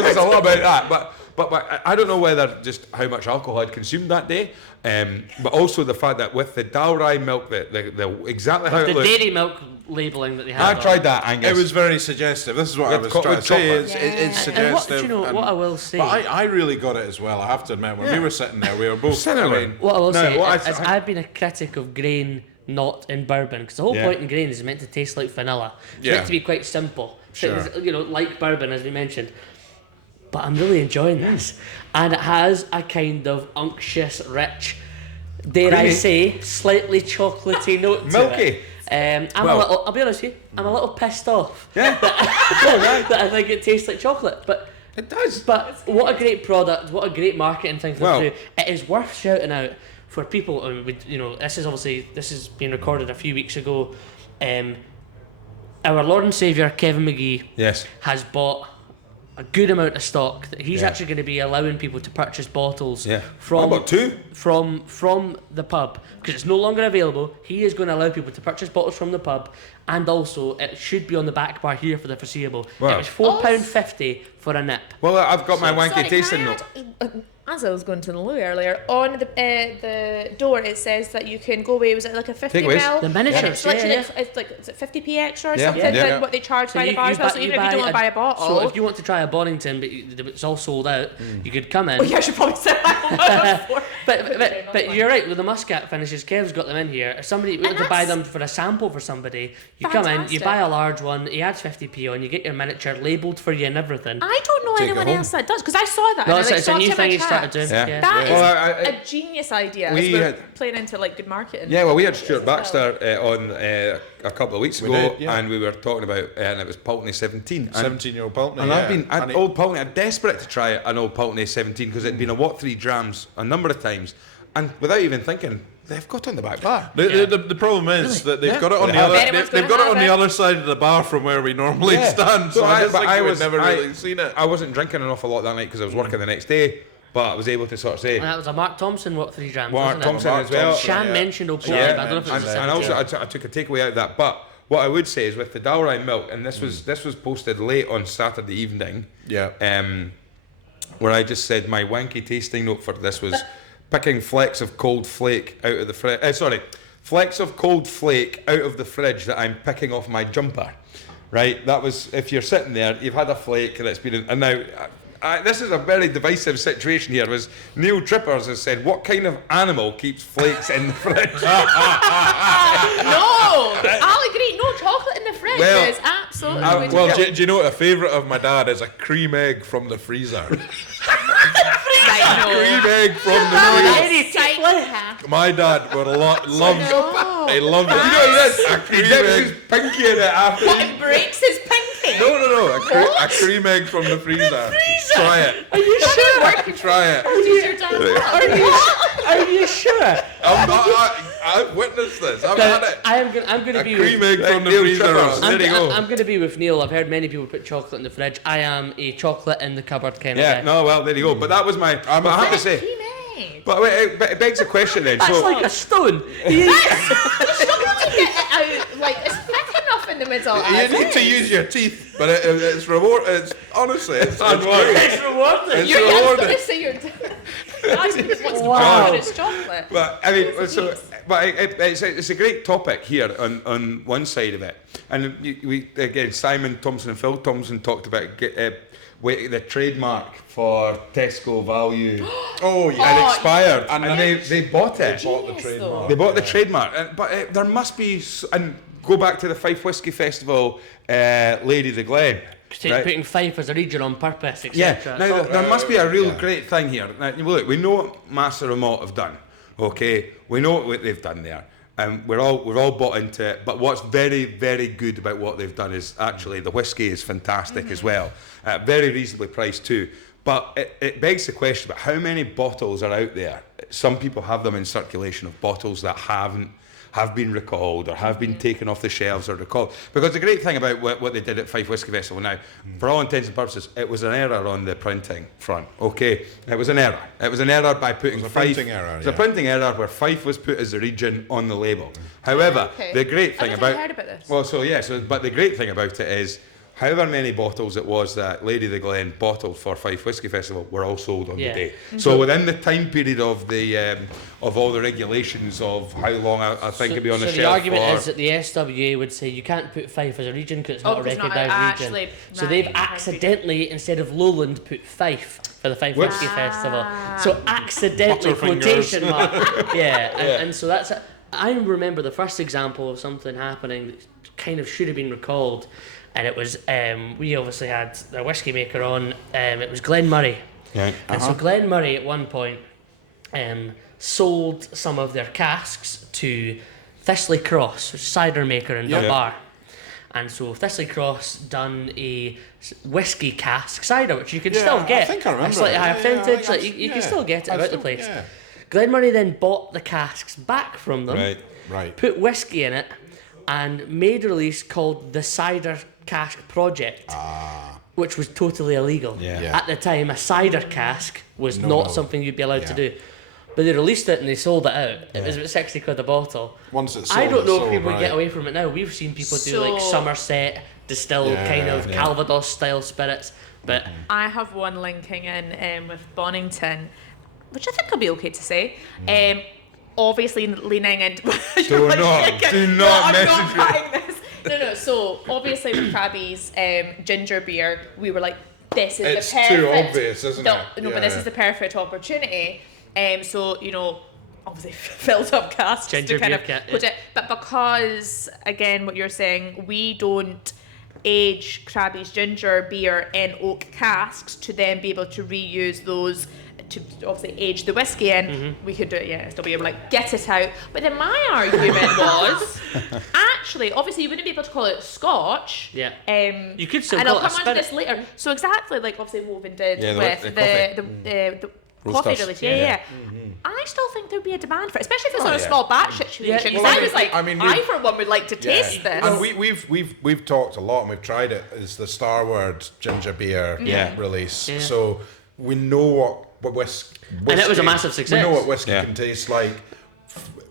us a lot about that. But I don't know whether just how much alcohol I'd consumed that day, but also the fact that with the Dalrye milk, the exactly how it looks. The dairy milk labelling that they had. I tried that, Angus. It was very suggestive. This is what I was trying to say. It's suggestive. And what I will say... But I really got it as well, I have to admit. When we were sitting there, we were both... What I will say is I've been a critic of grain not in bourbon, because the whole point in grain is meant to taste like vanilla. It's meant to be quite simple. Sure. So it's, like bourbon, as we mentioned. But I'm really enjoying this. And it has a kind of unctuous, rich, dare I say, slightly chocolatey note to Milky. it. I'll be honest with you, I'm a little pissed off that I think it tastes like chocolate, but it does. But what a great product, what a great marketing thing for them to do. It is worth shouting out for people. I mean, this is being recorded a few weeks ago. Our Lord and Saviour Kevin McGee has bought a good amount of stock that he's actually going to be allowing people to purchase bottles from the pub, because it's no longer available. He is going to allow people to purchase bottles from the pub, and also it should be on the back bar here for the foreseeable. Wow. It was £4.50 for a nip. Well, I've got my wanky tasting note. As I was going to the loo earlier, on the door it says that you can go away. Was it like a 50ml? The miniatures, it's literally it's like, is it 50p extra or something than what they charge by the bar as well? So even if you don't want to buy a bottle. So if you want to try a Bonnington, but it's all sold out, you could come in. Oh yeah, I should probably say that before. But you're right, with the Muscat finishes, Kev's got them in here. If somebody wants to buy them for a sample for somebody, you come in, you buy a large one, he adds 50p on, you get your miniature labelled for you and everything. I don't know anyone else that does, because I saw that. No, and it's a new thing he started doing. That is a genius idea. We're playing into like good marketing. Yeah, well, we had Stuart Baxter on a couple of weeks ago, and we were talking about, and it was Pulteney 17. 17-year-old Pulteney. And I've been old Pulteney. I'm desperate to try an old Pulteney 17 because it'd been a 3 drams a number of times, and without even thinking, they've got it on the back bar. The problem is that they've got it on the other. They've got it on the other side of the bar from where we normally stand. So I was never really seen it. I wasn't drinking an awful lot that night because I was working the next day. But I was able to sort of say... And that was a Mark Thompson, 3 drams, Mark Thompson as well. Shan mentioned O'Poley, but I don't know if it was and also I took a takeaway out of that. But what I would say is with the Dalrye milk, and this was posted late on Saturday evening, where I just said my wanky tasting note for this was picking flecks of cold flake out of the fridge. Flecks of cold flake out of the fridge that I'm picking off my jumper. Right? That was, if you're sitting there, you've had a flake and it's been... And now... this is a very divisive situation here. Was Neil Trippers has said, what kind of animal keeps flakes in the fridge? No, I'll agree. No chocolate in the fridge is absolutely. Do you know what a favourite of my dad is? A cream egg from the freezer. Cream egg from the freezer. My dad would love it. He loved it. You know what he dips his pinky in it after. What, it breaks his pinky? No. A cream egg from the freezer. Try it. Are you sure? Try it. Are you sure? I've witnessed this. I've had it. I'm going to be cream egg from the freezer. I'm going to be with Neil. I've heard many people put chocolate in the fridge. I am a chocolate in the cupboard kind of guy. No, well, there you go. But that was my... I have to say... But wait, it begs a question then. That's like a stone. You're struggling to get it out. Like, it's thick enough in the middle. You need to use your teeth, but it's reward. It's honestly, it's rewarding. It's rewarding. You're going to say you're. Wow. It's chocolate. But I mean, it's a great topic here on one side of it, and we again Simon Thompson and Phil Thompson talked about the trademark for Tesco value. And expired, and they bought it. They bought the trademark. They bought the trademark, but there must be and go back to the Fife Whisky Festival, Lady of the Glen. Putting Fife as a region on purpose, etc. Now there must be a real great thing here. Now, look, we know what Master of Malt have done. Okay, we know what they've done there, and we're all bought into it. But what's very, very good about what they've done is actually the whiskey is fantastic as well, very reasonably priced too. But it begs the question about how many bottles are out there. Some people have them in circulation of bottles that have been recalled or have been taken off the shelves or recalled. Because the great thing about what they did at Fife Whisky Festival now, for all intents and purposes, it was an error on the printing front. Okay, it was an error. It was an error by putting Fife. Printing error. It was a printing error where Fife was put as the region on the label. However, the great thing I heard about this. but the great thing about it is however many bottles it was that Lady of the Glen bottled for Fife Whisky Festival were all sold on the day. So within the time period of the of all the regulations of how long I think it'd be on the shelf. So the argument is that the SWA would say you can't put Fife as a region because it's not a recognised region. So they've accidentally, instead of Lowland, put Fife for the Fife Whisky Festival. So accidentally, quotation mark. And so that's... I remember the first example of something happening that kind of should have been recalled, and it was we obviously had the whiskey maker on. It was Glen Murray, and so Glen Murray at one point sold some of their casks to Thistley Cross, which is a cider maker in Dunbar. And so Thistley Cross done a whiskey cask cider, which you can still get. I think I remember. A slightly higher percentage, you can still get it about the place. Yeah. Glen Murray then bought the casks back from them, put whiskey in it, and made a release called the Cider Cask Project, which was totally illegal. At the time, a cider cask was not something you'd be allowed to do. But they released it and they sold it out. It was about 60 quid a bottle. Once it's sold, I don't know if people get away from it now. We've seen people do like Somerset distilled kind of Calvados style spirits. But I have one linking in with Bonnington, which I think will be okay to say. Obviously leaning into... do not message me. No. So obviously with Crabbie's ginger beer, we were like, this is it's the perfect... too obvious, isn't it? No, but this is the perfect opportunity. So, obviously filled up casks ginger to kind of put it. But because, again, what you're saying, we don't age Crabbie's ginger beer in oak casks to then be able to reuse those to obviously age the whiskey in. We could do it, still be able to like get it out. But then my argument was, actually, obviously you wouldn't be able to call it Scotch. You could still and call I'll it come on to this later. So exactly like obviously Woven did with the coffee release. I still think there'd be a demand for it, especially if it's on a small batch situation. Because I was like, I for one would like to taste this. And we've talked a lot and we've tried it. Is the Starward ginger beer release? So we know what whiskey, and it was a massive success. We know what whiskey can taste like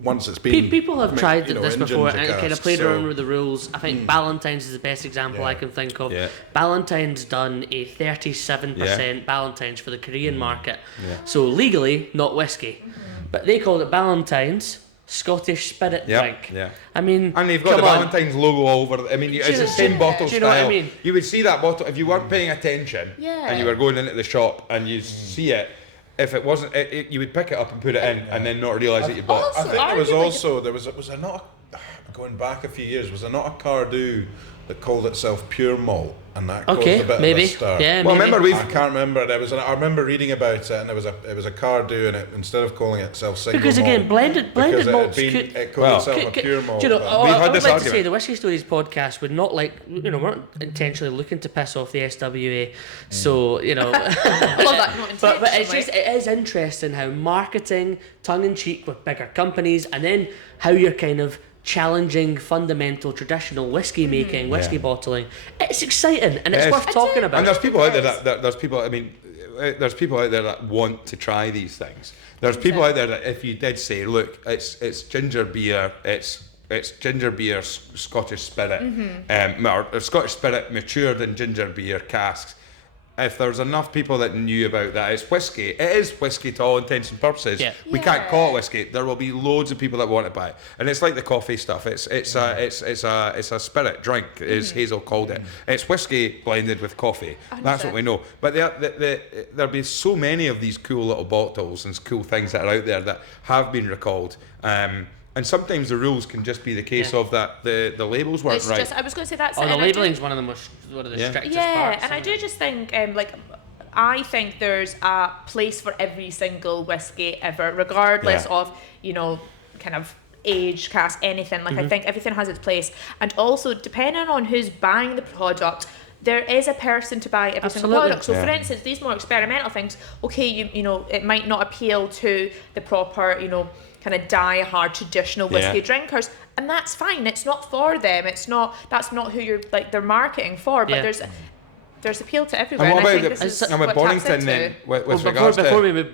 once it's been. People have tried this before and kind of played around with the rules. I think Ballantine's is the best example I can think of. Ballantine's done a 37% Ballantine's for the Korean market. So legally, not whiskey. But they called it Ballantine's Scottish spirit drink. I mean, and they've got the Ballantine's logo all over. I mean, it's the same bottle style. Do you know what I mean? You would see that bottle if you weren't paying attention and you were going into the shop and you see it. If it wasn't, you would pick it up and put it in, and then not realise that you bought. I think there was also was there not going back a few years? Was there not a Cardew that called itself Pure Malt, and that caused a bit of a stir? Well, remember I can't remember. I remember reading about it, and it was a Cardew, and instead of calling itself Single Malt, because again, blended malts it called itself a Pure Malt. Do you know, I would like to say the Whisky Stories podcast would not weren't intentionally looking to piss off the SWA, so I love that. Not but it's just it is interesting how marketing tongue in cheek with bigger companies, and then how you're kind of challenging fundamental traditional whiskey making, whiskey bottling. It's exciting and it's worth talking about. And there's people out there that there's people out there that want to try these things. There's people out there that if you did say, look, it's ginger beer, it's ginger beer Scottish spirit, or Scottish spirit matured in ginger beer casks. If there's enough people that knew about that, it's whiskey. It is whiskey to all intents and purposes. We can't call it whiskey. There will be loads of people that want to buy it, and it's like the coffee stuff. It's a spirit drink, as Hazel called it. It's whiskey blended with coffee. 100%. That's what we know. But there'll be so many of these cool little bottles and cool things that are out there that have been recalled. And sometimes the rules can just be the case of that the labels weren't right. I was going to say that's. The labelling's one of the strictest parts. And I do just think I think there's a place for every single whiskey ever, regardless of kind of age, cask, anything. I think everything has its place, and also depending on who's buying the product, there is a person to buy every single product. So for instance, these more experimental things, it might not appeal to the proper kind of die-hard traditional whiskey drinkers, and that's fine. It's not for them. That's not who they're marketing for. But there's appeal to everyone. And what about with Bonnington then?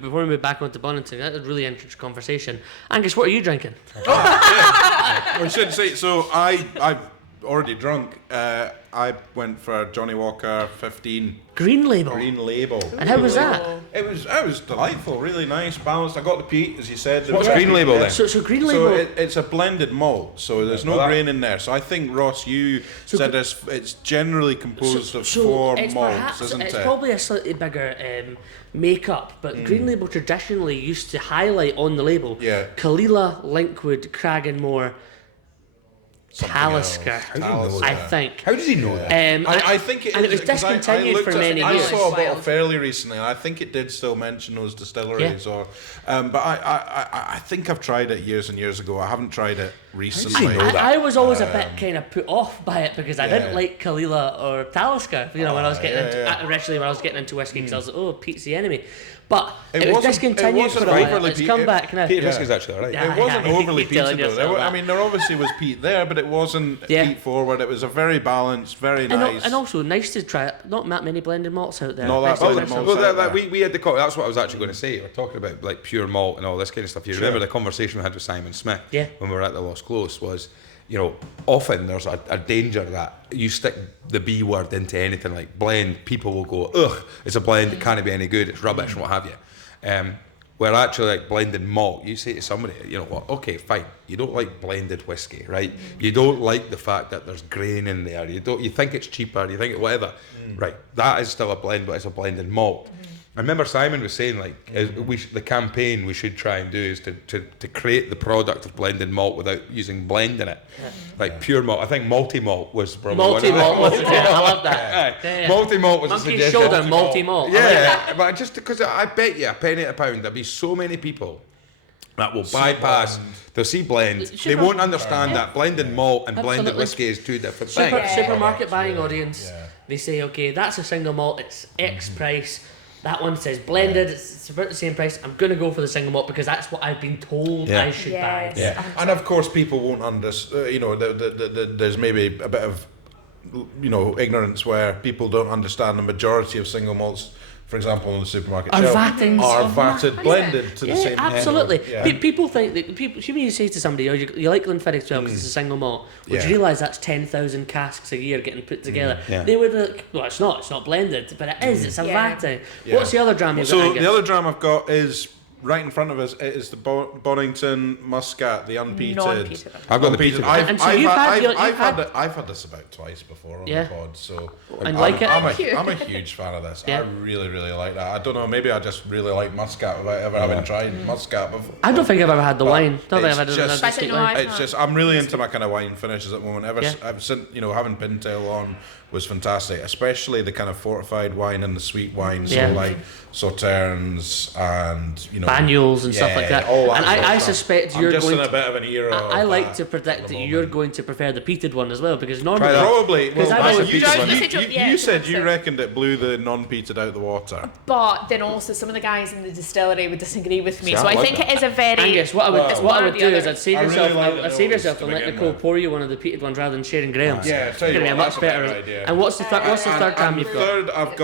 Before we move back onto Bonnington, that's a really interesting conversation. Angus, what are you drinking? We should say. So already drunk, I went for Johnny Walker 15 Green Label. And how was that? It was delightful, really nice, balanced. I got the peat, as you said. What's Green Label then? So Green Label. So it's a blended malt, so there's no grain in there. So I think, Ross, you said it's generally composed of 4 malts, isn't it? It's probably a slightly bigger makeup, but Green Label traditionally used to highlight on the label Kalila, Linkwood, Cragganmore, Talisker, I think. How does he know that? I think it is, and it was discontinued for many years. I saw a bottle fairly recently, and I think it did still mention those distilleries. Or, but I think I've tried it years and years ago. I haven't tried it recently. I was always a bit kind of put off by it because I didn't like Kalila or Talisker. When I was getting originally when I was getting into whiskey, because I was like, oh, Pete's the enemy. But it was discontinued for a while. It's come back now. Peat whiskey's actually alright. It wasn't overly peated though. I mean, there obviously was peat there, but it wasn't peat forward. It was a very balanced, very nice. And also nice to try it. Not that many blended malts out there. No, that's blended malts out there. We had the that's what I was actually going to say. We're talking about like pure malt and all this kind of stuff. You remember the conversation we had with Simon Smith when we were at the Lost Close was, often there's a danger that you stick the B word into anything like blend, people will go, ugh, it's a blend, it can't be any good, it's rubbish and what have you. Where actually like blended malt, you say to somebody, okay, fine, you don't like blended whiskey, right? You don't like the fact that there's grain in there, you think it's cheaper, you think whatever, right? That is still a blend, but it's a blended malt. I remember Simon was saying the campaign we should try and do is to create the product of blended malt without using blend in it, like pure malt. I think multi malt was probably multi-malt was I love that. Multi malt was Monkey a suggestion. Shoulder multi-malt. But just because I bet you a penny a pound there'll be so many people that will bypass. They'll see blend. They won't understand that blended malt and blended whiskey is two different things. Supermarket buying audience. They say, okay, that's a single malt. It's X price. That one says blended, it's about the same price. I'm going to go for the single malt because that's what I've been told I should buy. Yeah. And of course, people won't understand, there's maybe a bit of, ignorance where people don't understand the majority of single malts, for example, in the supermarket shelf, are vatted, blended to the same absolutely. People think that you say to somebody, you like Glenfiddich 12 because it's a single malt. Would you realise that's 10,000 casks a year getting put together? They would be like, well, it's not blended, but it is. It's a vatting. What's the other dram you've got? So the other dram I've got is right in front of us. It is the Bonnington Muscat, the unpeated. Non-peated. I've got the peated. I've had this about twice before on the pod, so I'm a huge fan of this. I really, really like that. I don't know, maybe I just really like Muscat without ever having tried Muscat before. I don't think I've ever had the wine. It's just I'm really into my kind of wine finishes at the moment. Ever since having Pintail on was fantastic, especially the kind of fortified wine and the sweet wine, so like Sauternes and Banyuls and stuff like that. And I suspect you're just going in a bit of an era. I like to predict that you're going to prefer the peated one as well, because normally probably. You said you reckoned it blew the non-peated out the water. But then also some of the guys in the distillery would disagree with me. So I think it is a very. Angus, what I would do is I'd save yourself and let Nicole pour you one of the peated ones rather than sharing Graham's. Yeah, it's going to be a much better idea. And what's the third time you've got? Third, I've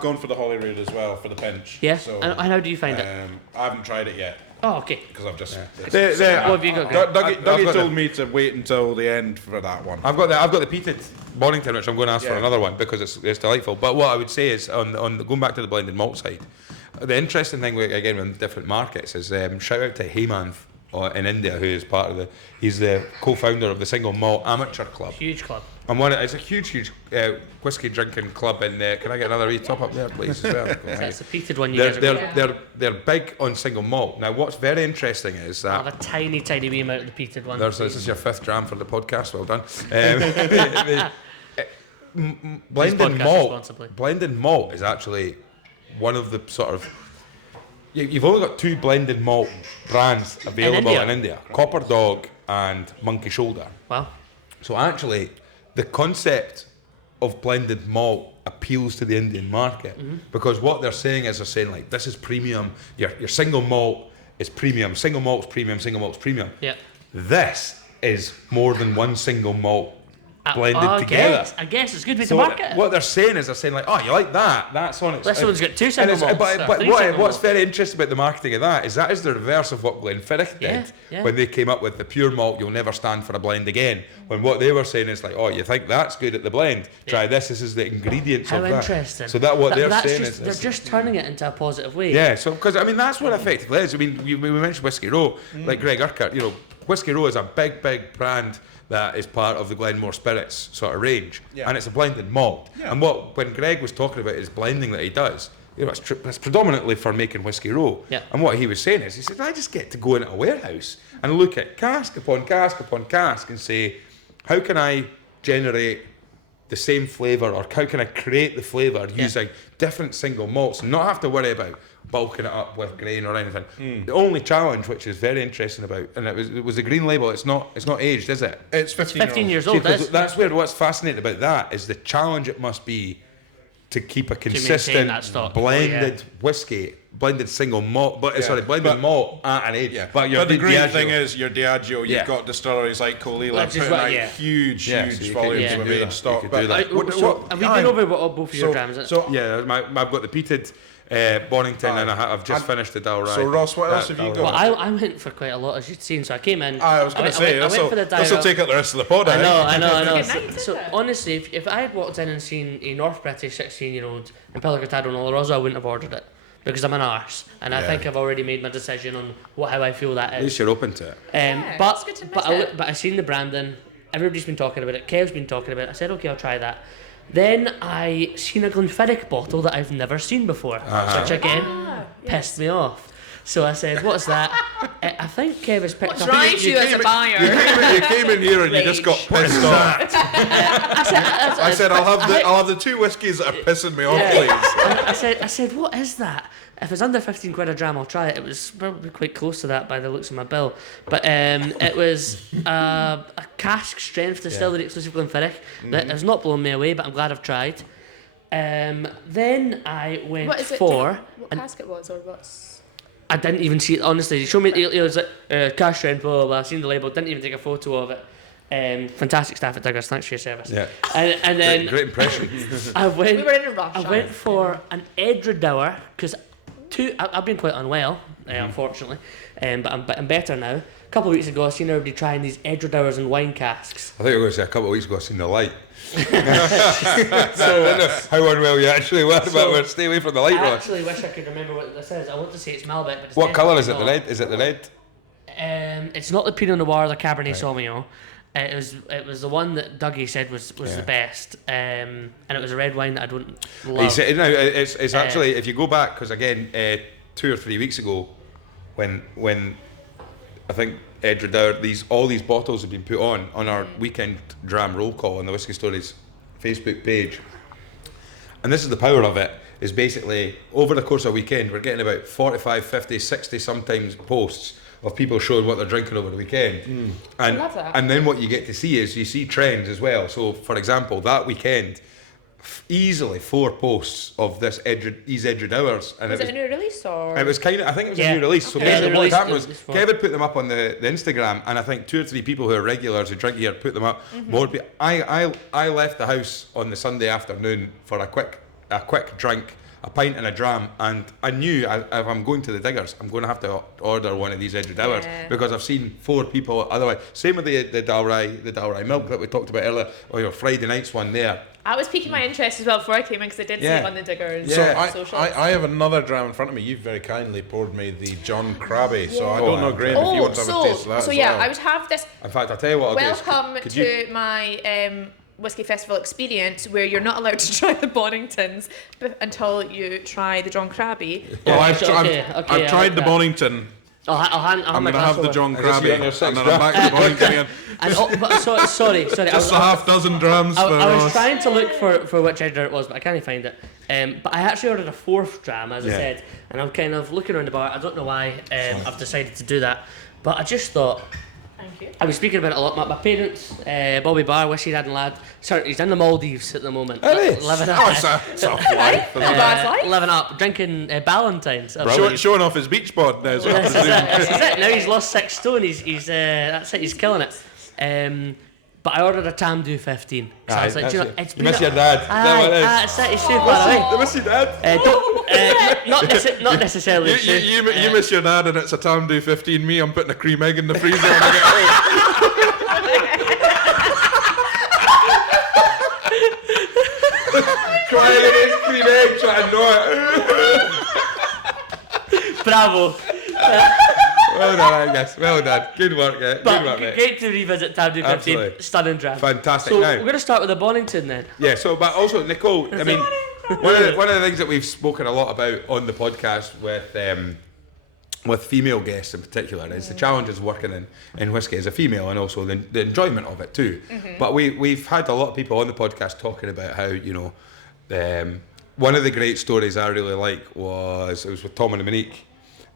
gone for the Holyrood as well for the pinch. Yeah. So, and how do you find it? I haven't tried it yet. Oh, okay. Because I've just. What have you got? Dougie told me to wait until the end for that one. I've got the peated Bonnington, which I'm going to ask for another one because it's delightful. But what I would say is on going back to the blended malt side, the interesting thing again with different markets is shout out to Heyman in India, who is he's the co-founder of the Single Malt Amateur Club. Huge club. And it's a huge whiskey drinking club in there. Can I get another wee top up there, please? As well? That's a peated one. They're big on single malt. Now, what's very interesting is that I have a tiny wee amount of the peated one. This is your 5th dram for the podcast. Well done. Blended malt is actually one of the sort of. You've only got 2 blended malt brands available in India: Copper Dog and Monkey Shoulder. Wow. So actually, the concept of blended malt appeals to the Indian market because what they're saying is like, this is premium. Your single malt is premium. Single malt's premium. Single malt's premium. Yeah. This is more than one single malt blended together. I guess it's a good way to market it. What they're saying is like, oh, you like that? That's on its. This one's got 2 single malts. But what's very interesting about the marketing of that is the reverse of what Glenfiddich did when they came up with the pure malt. You'll never stand for a blend again. When what they were saying is like, oh, you think that's good at the blend? Try this. This is the ingredients of that. How interesting. So they're saying is they're just turning it into a positive way. Yeah. So because I mean that's what effectively is. I mean we mentioned Whisky Row, like Greg Urquhart. Whisky Row is a big brand that is part of the Glenmore Spirits sort of range, and it's a blended malt. And when Greg was talking about his blending that he does, it's predominantly for making Whisky Row. And what he was saying is, he said, I just get to go into a warehouse and look at cask upon cask upon cask and say, how can I generate the same flavour, or how can I create the flavour using different single malts and not have to worry about bulking it up with grain or anything. The only challenge, which is very interesting about, and it was the green label. It's not aged, is it? It's 15 years old. That's where what's fascinating about that is the challenge it must be to keep a consistent blended whiskey, blended single malt, blended malt at an age. But the great thing is your Diageo. You've got distilleries like Colila putting out huge volumes of aged stock. Have we been over both of your drams? I've got the peated Bonnington, and I've just finished the Dalry. So Ross, what else have you got? Well, I went for quite a lot, as you'd seen. So I came in. I was going to say, this will take up the rest of the pod. I know. So honestly, if I had walked in and seen a North British 16-year-old in Pillargotado and Oloroso, I wouldn't have ordered it. Because I'm an arse, and I think I've already made my decision on how I feel that is. At least you're open to it. But I seen the branding. Everybody's been talking about it. Kev's been talking about it. I said, okay, I'll try that. Then I seen a Glenfiddich bottle that I've never seen before, which again pissed me off. So I said, what's that? I think Kev has picked up... What drives you as a buyer? You came in here and you just got pissed off. I said, I'll have the 2 whiskies that are pissing me off, please. I said, what is that? If it's under 15 quid a dram, I'll try it. It was probably quite close to that by the looks of my bill. But it was a cask strength distillery exclusive Glenfiddich that has not blown me away, but I'm glad I've tried. Then I went what is it, for... What cask it was, or what's... I didn't even see it, honestly. He showed me, it was like, cask strength, blah, blah, blah. I seen the label, didn't even take a photo of it. Fantastic staff at Diggers, thanks for your service. Yeah. And then... Great impression. We were in a rush. I went for an Edinburgh, because... I've been quite unwell, unfortunately, but I'm better now. A couple of weeks ago, I seen everybody trying these Edinburghs and wine casks. I think you were going to say a couple of weeks ago, I seen the light. So I don't know how unwell you actually were, but stay away from the light, Ross. I actually wish I could remember what this is. I want to say it's Malbec, but it's what colour is it? The red? Is it the red? It's not the Pinot Noir, the Cabernet Sauvignon. It was the one that Dougie said was the best, and it was a red wine that I don't love. It's actually, if you go back, because again, 2 or 3 weeks ago, when I think Edinburgh, all these bottles have been put on our weekend dram roll call on the Whisky Stories Facebook page, and this is the power of it. Is basically over the course of a weekend, we're getting about 45, 50, 60 sometimes posts of people showing what they're drinking over the weekend. I love that. And then what you get to see is you see trends as well. So for example, that weekend, easily 4 posts of these Edred Hours. And was it a new release or? It was I think it was a new release. So basically what happened was Kevin put them up on the Instagram, and I think 2 or 3 people who are regulars who drink here put them up. More people. I left the house on the Sunday afternoon for a quick drink, a pint and a dram, and I knew if I'm going to the Diggers, I'm going to have to order one of these Edred Hours because I've seen 4 people otherwise. Same with the Dalry milk that we talked about earlier, or your Friday night's one there. I was piquing my interest as well before I came in because I did see it on the Diggers. So I have another dram in front of me. You've very kindly poured me the John Crabbie, so I don't know, Graham, if you want to have a taste of that as well. I would have this. In fact, I'll tell you what. Welcome to my Whisky Festival experience, where you're not allowed to try the Bonningtons until you try the John Crabbie. Well, I've tried the Bonnington. I'm going to have the John Crabbie, and then I'm back to the Bonnington again. Sorry. Just a half dozen drams. I was trying to look for which Edinburgh it was, but I can't find it. But I actually ordered a 4th dram, as I said, and I'm kind of looking around the bar. I don't know why I've decided to do that, but I just thought. I was speaking about it a lot. My parents, Bobby Barr, Wishy Dad and Lad, he's in the Maldives at the moment. Living up. Living up, drinking Ballantines. Showing off his beach bod now. This is it. Now he's lost 6 stone. He's that's it. He's killing it. But I ordered a Tamdhu 15. So I was like, it's you miss your dad. It's too far away. You miss your dad? Not necessarily. You miss your dad, and it's a Tamdhu 15. Me, I'm putting a cream egg in the freezer when I get home. Trying to get cream egg, trying to know it. Bravo. Well done, I guess. Well done. Good work, yeah. Good work, mate. Great to revisit Tamdhu 15. Absolutely. Stunning draft. Fantastic. So Now, we're going to start with the Bonnington then. yeah. So, but also Nicole. I mean, one of the things that we've spoken a lot about on the podcast with female guests in particular is the challenges of working in whisky as a female, and also the enjoyment of it too. But we've had a lot of people on the podcast talking about how, you know, one of the great stories I really like was with Tom and Monique.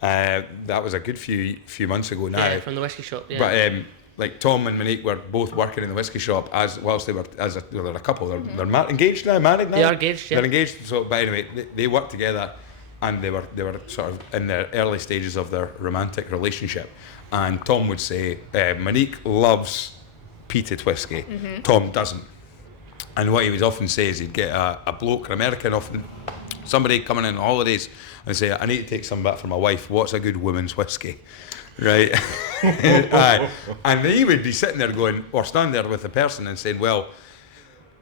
That was a good few months ago now. Yeah, from the whisky shop. Yeah. But like Tom and Monique were both working in the whisky shop whilst they were they're a couple. They're engaged now, married now. They are engaged. Yeah. They're engaged. So, but anyway, they worked together, and they were sort of in the early stages of their romantic relationship. And Tom would say Monique loves peated whiskey. Tom doesn't. And what he would often say is he'd get a bloke, an American, often somebody coming in on holidays, and say, I need to take some back for my wife. What's a good woman's whiskey? Right? And he would be sitting there going, or stand there with the person and saying, well,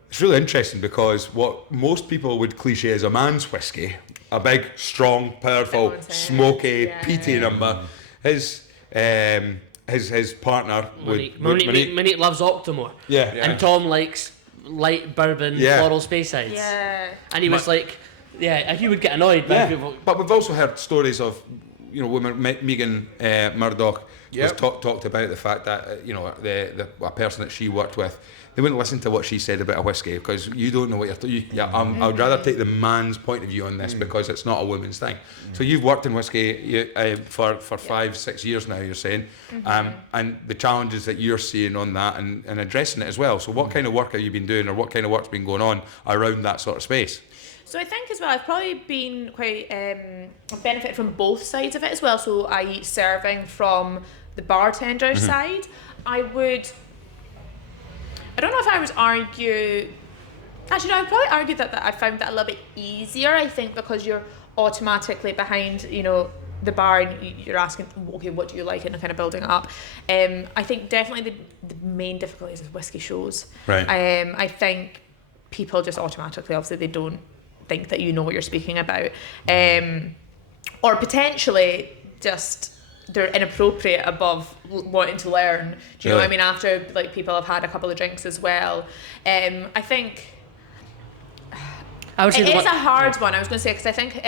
it's really interesting because what most people would cliche as a man's whiskey, a big, strong, powerful, smoky, peaty number, his partner Monique loves Octomore. Yeah. And Tom likes light bourbon, floral Speyside. Yeah. And he was like, he would get annoyed by people. But we've also heard stories of, you know, women. Megan Murdoch was talked about the fact that you know a person that she worked with, they wouldn't listen to what she said about a whiskey because you don't know what I would rather take the man's point of view on this because it's not a woman's thing. So you've worked in whiskey for 5-6 years now, you're saying, and the challenges that you're seeing on that and addressing it as well. So what kind of work have you been doing, or what kind of work's been going on around that sort of space? So I think as well, I've probably been quite benefited from both sides of it as well. So i.e. serving from the bartender side. I don't know if I would argue, actually no, I'd probably argue that I found that a little bit easier, I think, because you're automatically behind, you know, the bar and you're asking, okay, what do you like, and kind of building it up. I think definitely the main difficulty is whiskey shows. Right. I think people just automatically, obviously they don't think that you know what you're speaking about, or potentially just they're inappropriate above wanting to learn. Do you know what I mean? After like people have had a couple of drinks as well. I think I would say it is a hard one. I was going to say, because I think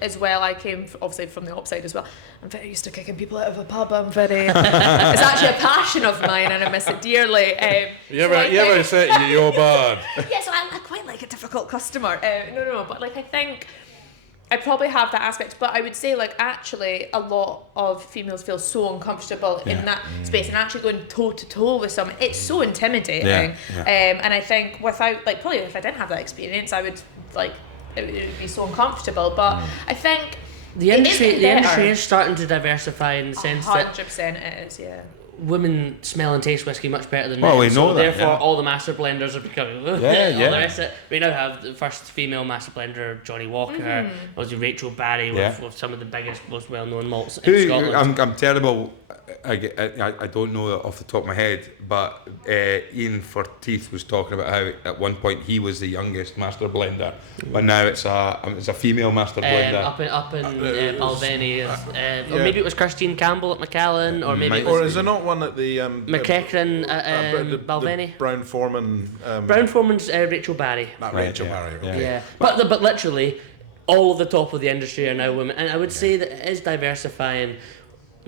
as well, I came obviously from the upside as well. I'm very used to kicking people out of a pub. I'm very it's actually a passion of mine, and I miss it dearly. You ever said you're bad? Yeah, so I quite like a difficult customer. No, but like I think I probably have that aspect, but I would say like actually a lot of females feel so uncomfortable in that space, and actually going toe to toe with someone, it's so intimidating. And I think without, like, probably if I didn't have that experience, I would like it would be so uncomfortable. But I think the industry is starting to diversify in the sense 100% it is, women smell and taste whiskey much better than men. Men. We know that. Therefore, all the master blenders are becoming. All the rest of it. We now have the first female master blender, Johnny Walker. Was Rachel Barry with some of the biggest, most well-known malts in Scotland. I'm terrible. I don't know off the top of my head, but Ian Forteeth was talking about how at one point he was the youngest master blender, but now it's a female master blender. Up in Balvenie, or maybe it was Christine Campbell at Macallan, or maybe it was, or is there not one at the McEachran at Balvenie? Brown Foreman. Brown Foreman's Rachel Barry. Not Rachel Barry. Okay. Yeah, but literally all of the top of the industry are now women, and I would say that it is diversifying.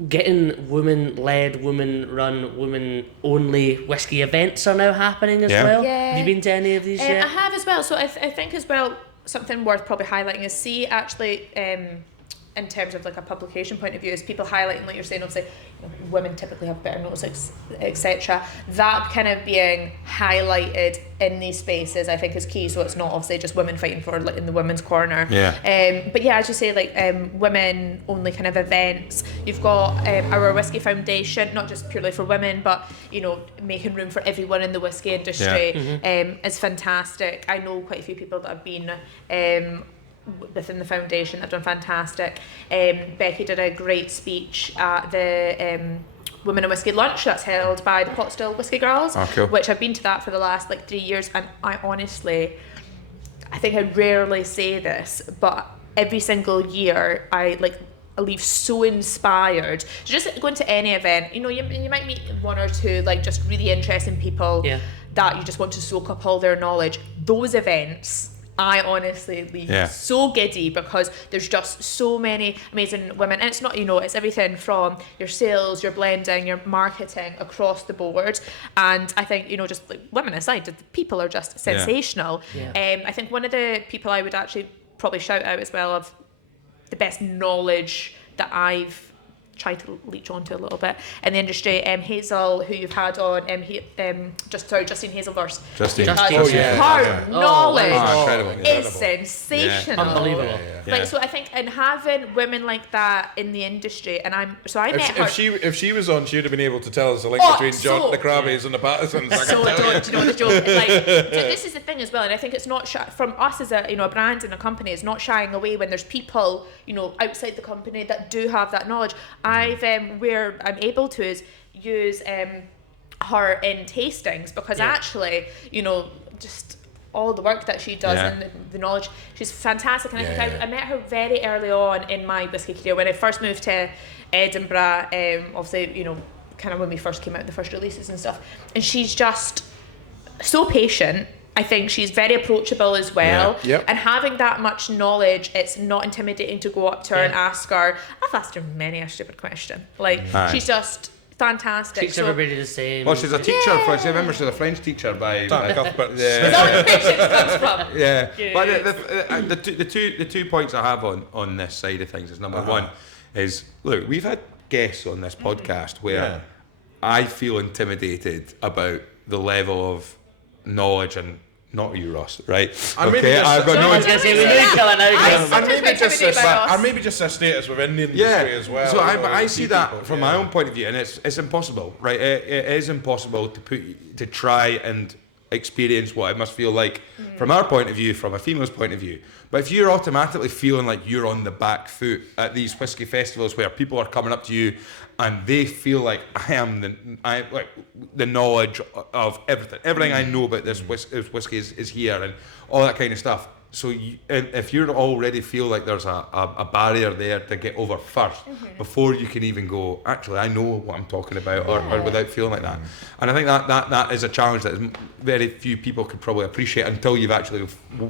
Getting women-led, women-run, women-only whiskey events are now happening as well. Yeah. Have you been to any of these yet? I have as well. So I think as well, something worth probably highlighting is, see, actually, in terms of like a publication point of view, is people highlighting, like you're saying, obviously, women typically have better notes, etc. That kind of being highlighted in these spaces, I think, is key. So it's not obviously just women fighting for like in the women's corner. But yeah, as you say, like women only kind of events. You've got our Whisky Foundation, not just purely for women, but making room for everyone in the whisky industry is fantastic. I know quite a few people that have been within the foundation that have done fantastic. Becky did a great speech at the Women in Whisky lunch that's held by the Pot Still Whisky Girls, which I've been to that for the last 3 years, and I think I rarely say this, but every single year I leave so inspired to just go into any event. You might meet one or two just really interesting people that you just want to soak up all their knowledge. Those events, I honestly leave so giddy, because there's just so many amazing women, and it's not, it's everything from your sales, your blending, your marketing across the board. And I think, just women aside, the people are just sensational. I think one of the people I would actually probably shout out as well of the best knowledge that I've tried to leech onto a little bit in the industry, Hazel, who you've had on, Justine Hazelhurst. Justine. Her knowledge is sensational. Unbelievable. So I think, and having women like that in the industry, and I met her. If she was on, she would have been able to tell us the link between the Crabbies and the Pattersons. Do you know the joke? This is the thing as well, and I think it's not from us as a brand and a company, is not shying away when there's people outside the company that do have that knowledge. Where I'm able to is use her in tastings, because actually, just all the work that she does and the knowledge, she's fantastic. And I think I met her very early on in my whisky career when I first moved to Edinburgh. Obviously, kind of when we first came out, the first releases and stuff. And she's just so patient. I think she's very approachable as well. And having that much knowledge, it's not intimidating to go up to her and ask her. I've asked her many a stupid question. She's just fantastic. Treats everybody the same. Well, she's a teacher. I remember she's a French teacher by Cuthbert. Is that where the patience comes from? But the two points I have on this side of things is, number one is, look, we've had guests on this podcast where I feel intimidated about the level of knowledge, and not you, Ross, right? And I've got no. And maybe just a status within the industry as well. So I see that from my own point of view, and it's impossible, right? It is impossible to try and experience what it must feel like from our point of view, from a female's point of view. But if you're automatically feeling like you're on the back foot at these whisky festivals where people are coming up to you and they feel like I am the knowledge of everything I know about this whiskey is here, and all that kind of stuff. So if you already feel like there's a barrier there to get over first, before you can even go, actually, I know what I'm talking about, or without feeling like that. And I think that is a challenge that very few people could probably appreciate until you've actually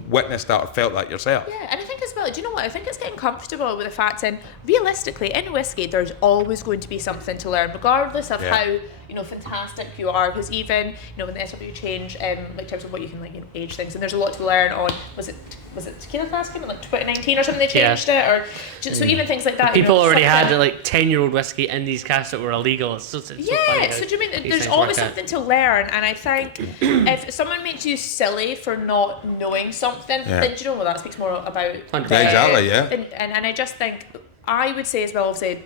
witnessed that or felt that yourself. Yeah, and I think as well, do you know what? I think it's getting comfortable with the fact that realistically, in whiskey, there's always going to be something to learn, regardless of how fantastic you are. Because even when the SW change, in terms of what you can age things, and there's a lot to learn on. Was it Tequila Cask in 2019 or something? They changed it, or so even things like that. People already had 10-year-old whiskey in these casks that were illegal. It's so funny. So do you mean there's always something to learn? And I think if someone makes you silly for not knowing something, then do you know what, that speaks more about. Exactly. And I just think I would say as well, obviously,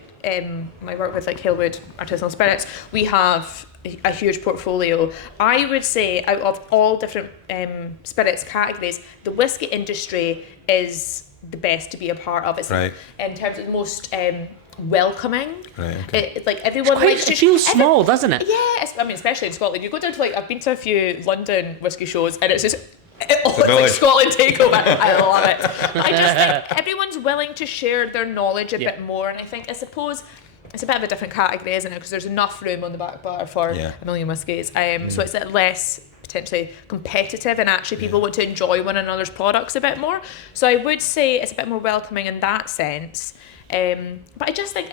my work with Halewood Artisanal Spirits, we have a huge portfolio. I would say out of all different spirits categories, the whiskey industry is the best to be a part of. It's in terms of the most welcoming. Everyone likes to. It feels small, doesn't it? Yeah, especially in Scotland. You go down to I've been to a few London whiskey shows, and it's just. It's like Scotland takeover. I love it. I just think everyone's willing to share their knowledge a bit more, and I suppose it's a bit of a different category, isn't it? Because there's enough room on the back bar for a million whiskies. So it's less potentially competitive, and actually people want to enjoy one another's products a bit more. So I would say it's a bit more welcoming in that sense. But I just think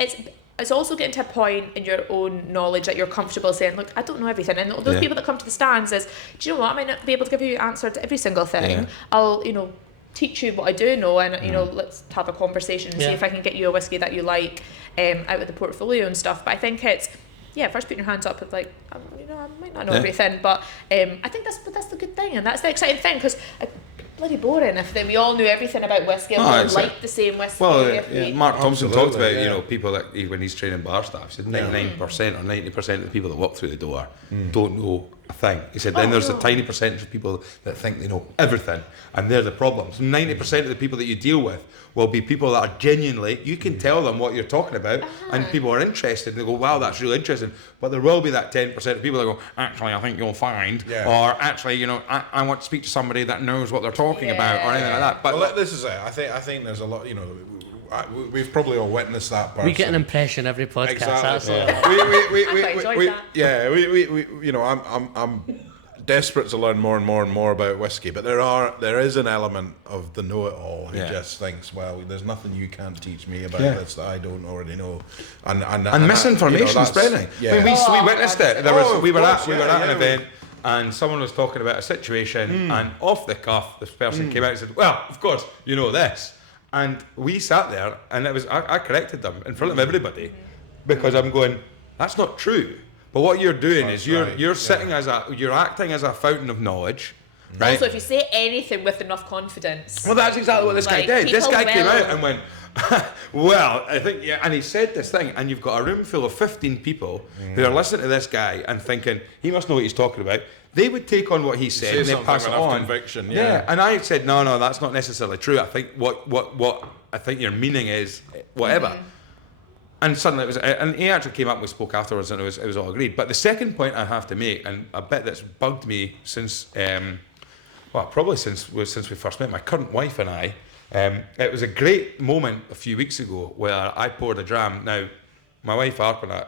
it's also getting to a point in your own knowledge that you're comfortable saying, look, I don't know everything. And those people that come to the stands is, do you know what, I might not be able to give you an answer to every single thing. I'll, teach you what I do know, and you know, let's have a conversation and see if I can get you a whiskey that you like out of the portfolio and stuff. But I think it's first putting your hands up with like, you know, I might not know everything, but I think that's the good thing, and that's the exciting thing, because bloody boring if we all knew everything about whiskey and we all liked the same whiskey. Well, Mark Thompson talked about, you know, people that when he's training bar staff, he said 99% or 90% of the people that walk through the door don't know a thing. He said then there's a tiny percentage of people that think they know everything, and they're the problem. So 90% of the people that you deal with will be people that are genuinely, you can tell them what you're talking about, and people are interested, and they go, wow, that's really interesting. But there will be that 10% of people that go, actually, I think you'll find, or actually, you know, I want to speak to somebody that knows what they're talking about, or anything like that. But well, this is it. I think there's a lot, you know, we've probably all witnessed that person. We get an impression every podcast. Exactly. We you know, I'm desperate to learn more and more and more about whiskey, but there is an element of the know-it-all who just thinks, well, there's nothing you can't teach me about this that I don't already know, and misinformation, you know, spreading. Yeah. I mean, we witnessed it. We were at an event, and someone was talking about a situation, and off the cuff, this person came out and said, well, of course, you know this. And we sat there, and it was I corrected them in front of everybody, because I'm going, that's not true. But what you're doing is you're sitting you're acting as a fountain of knowledge, right? Also, if you say anything with enough confidence. Well, that's exactly what this guy did. This guy came out and went, well, I think, and he said this thing, and you've got a room full of 15 people who are listening to this guy and thinking, he must know what he's talking about. They would take on what he said and they'd pass it on. Conviction, and I said, no, that's not necessarily true. I think what I think your meaning is whatever. And suddenly it was, and he actually came up and we spoke afterwards, and it was all agreed. But the second point I have to make, and a bit that's bugged me since, probably since we first met, my current wife and I, it was a great moment a few weeks ago where I poured a dram. Now, my wife Arpana,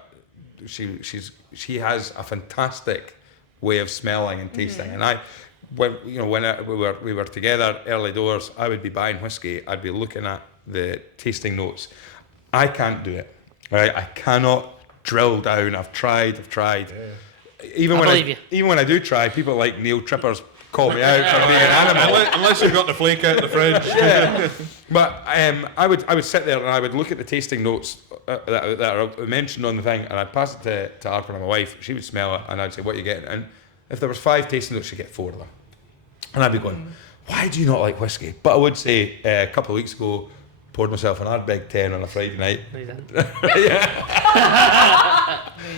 she has a fantastic way of smelling and tasting, and when we were together early doors, I would be buying whiskey, I'd be looking at the tasting notes. I can't do it. Right, I cannot drill down. I've tried. Even when I do try, people like Neil Trippers call me out for being an animal. Unless you've got the flake out the fridge. But I would sit there and I would look at the tasting notes that are mentioned on the thing, and I'd pass it to Harper and my wife. She would smell it, and I'd say, "What are you getting?" And if there was 5 tasting notes, she'd get 4 of them. And I'd be going, "Why do you not like whiskey?" But I would say a couple of weeks ago, poured myself an Ardbeg 10 on a Friday night. No, you didn't.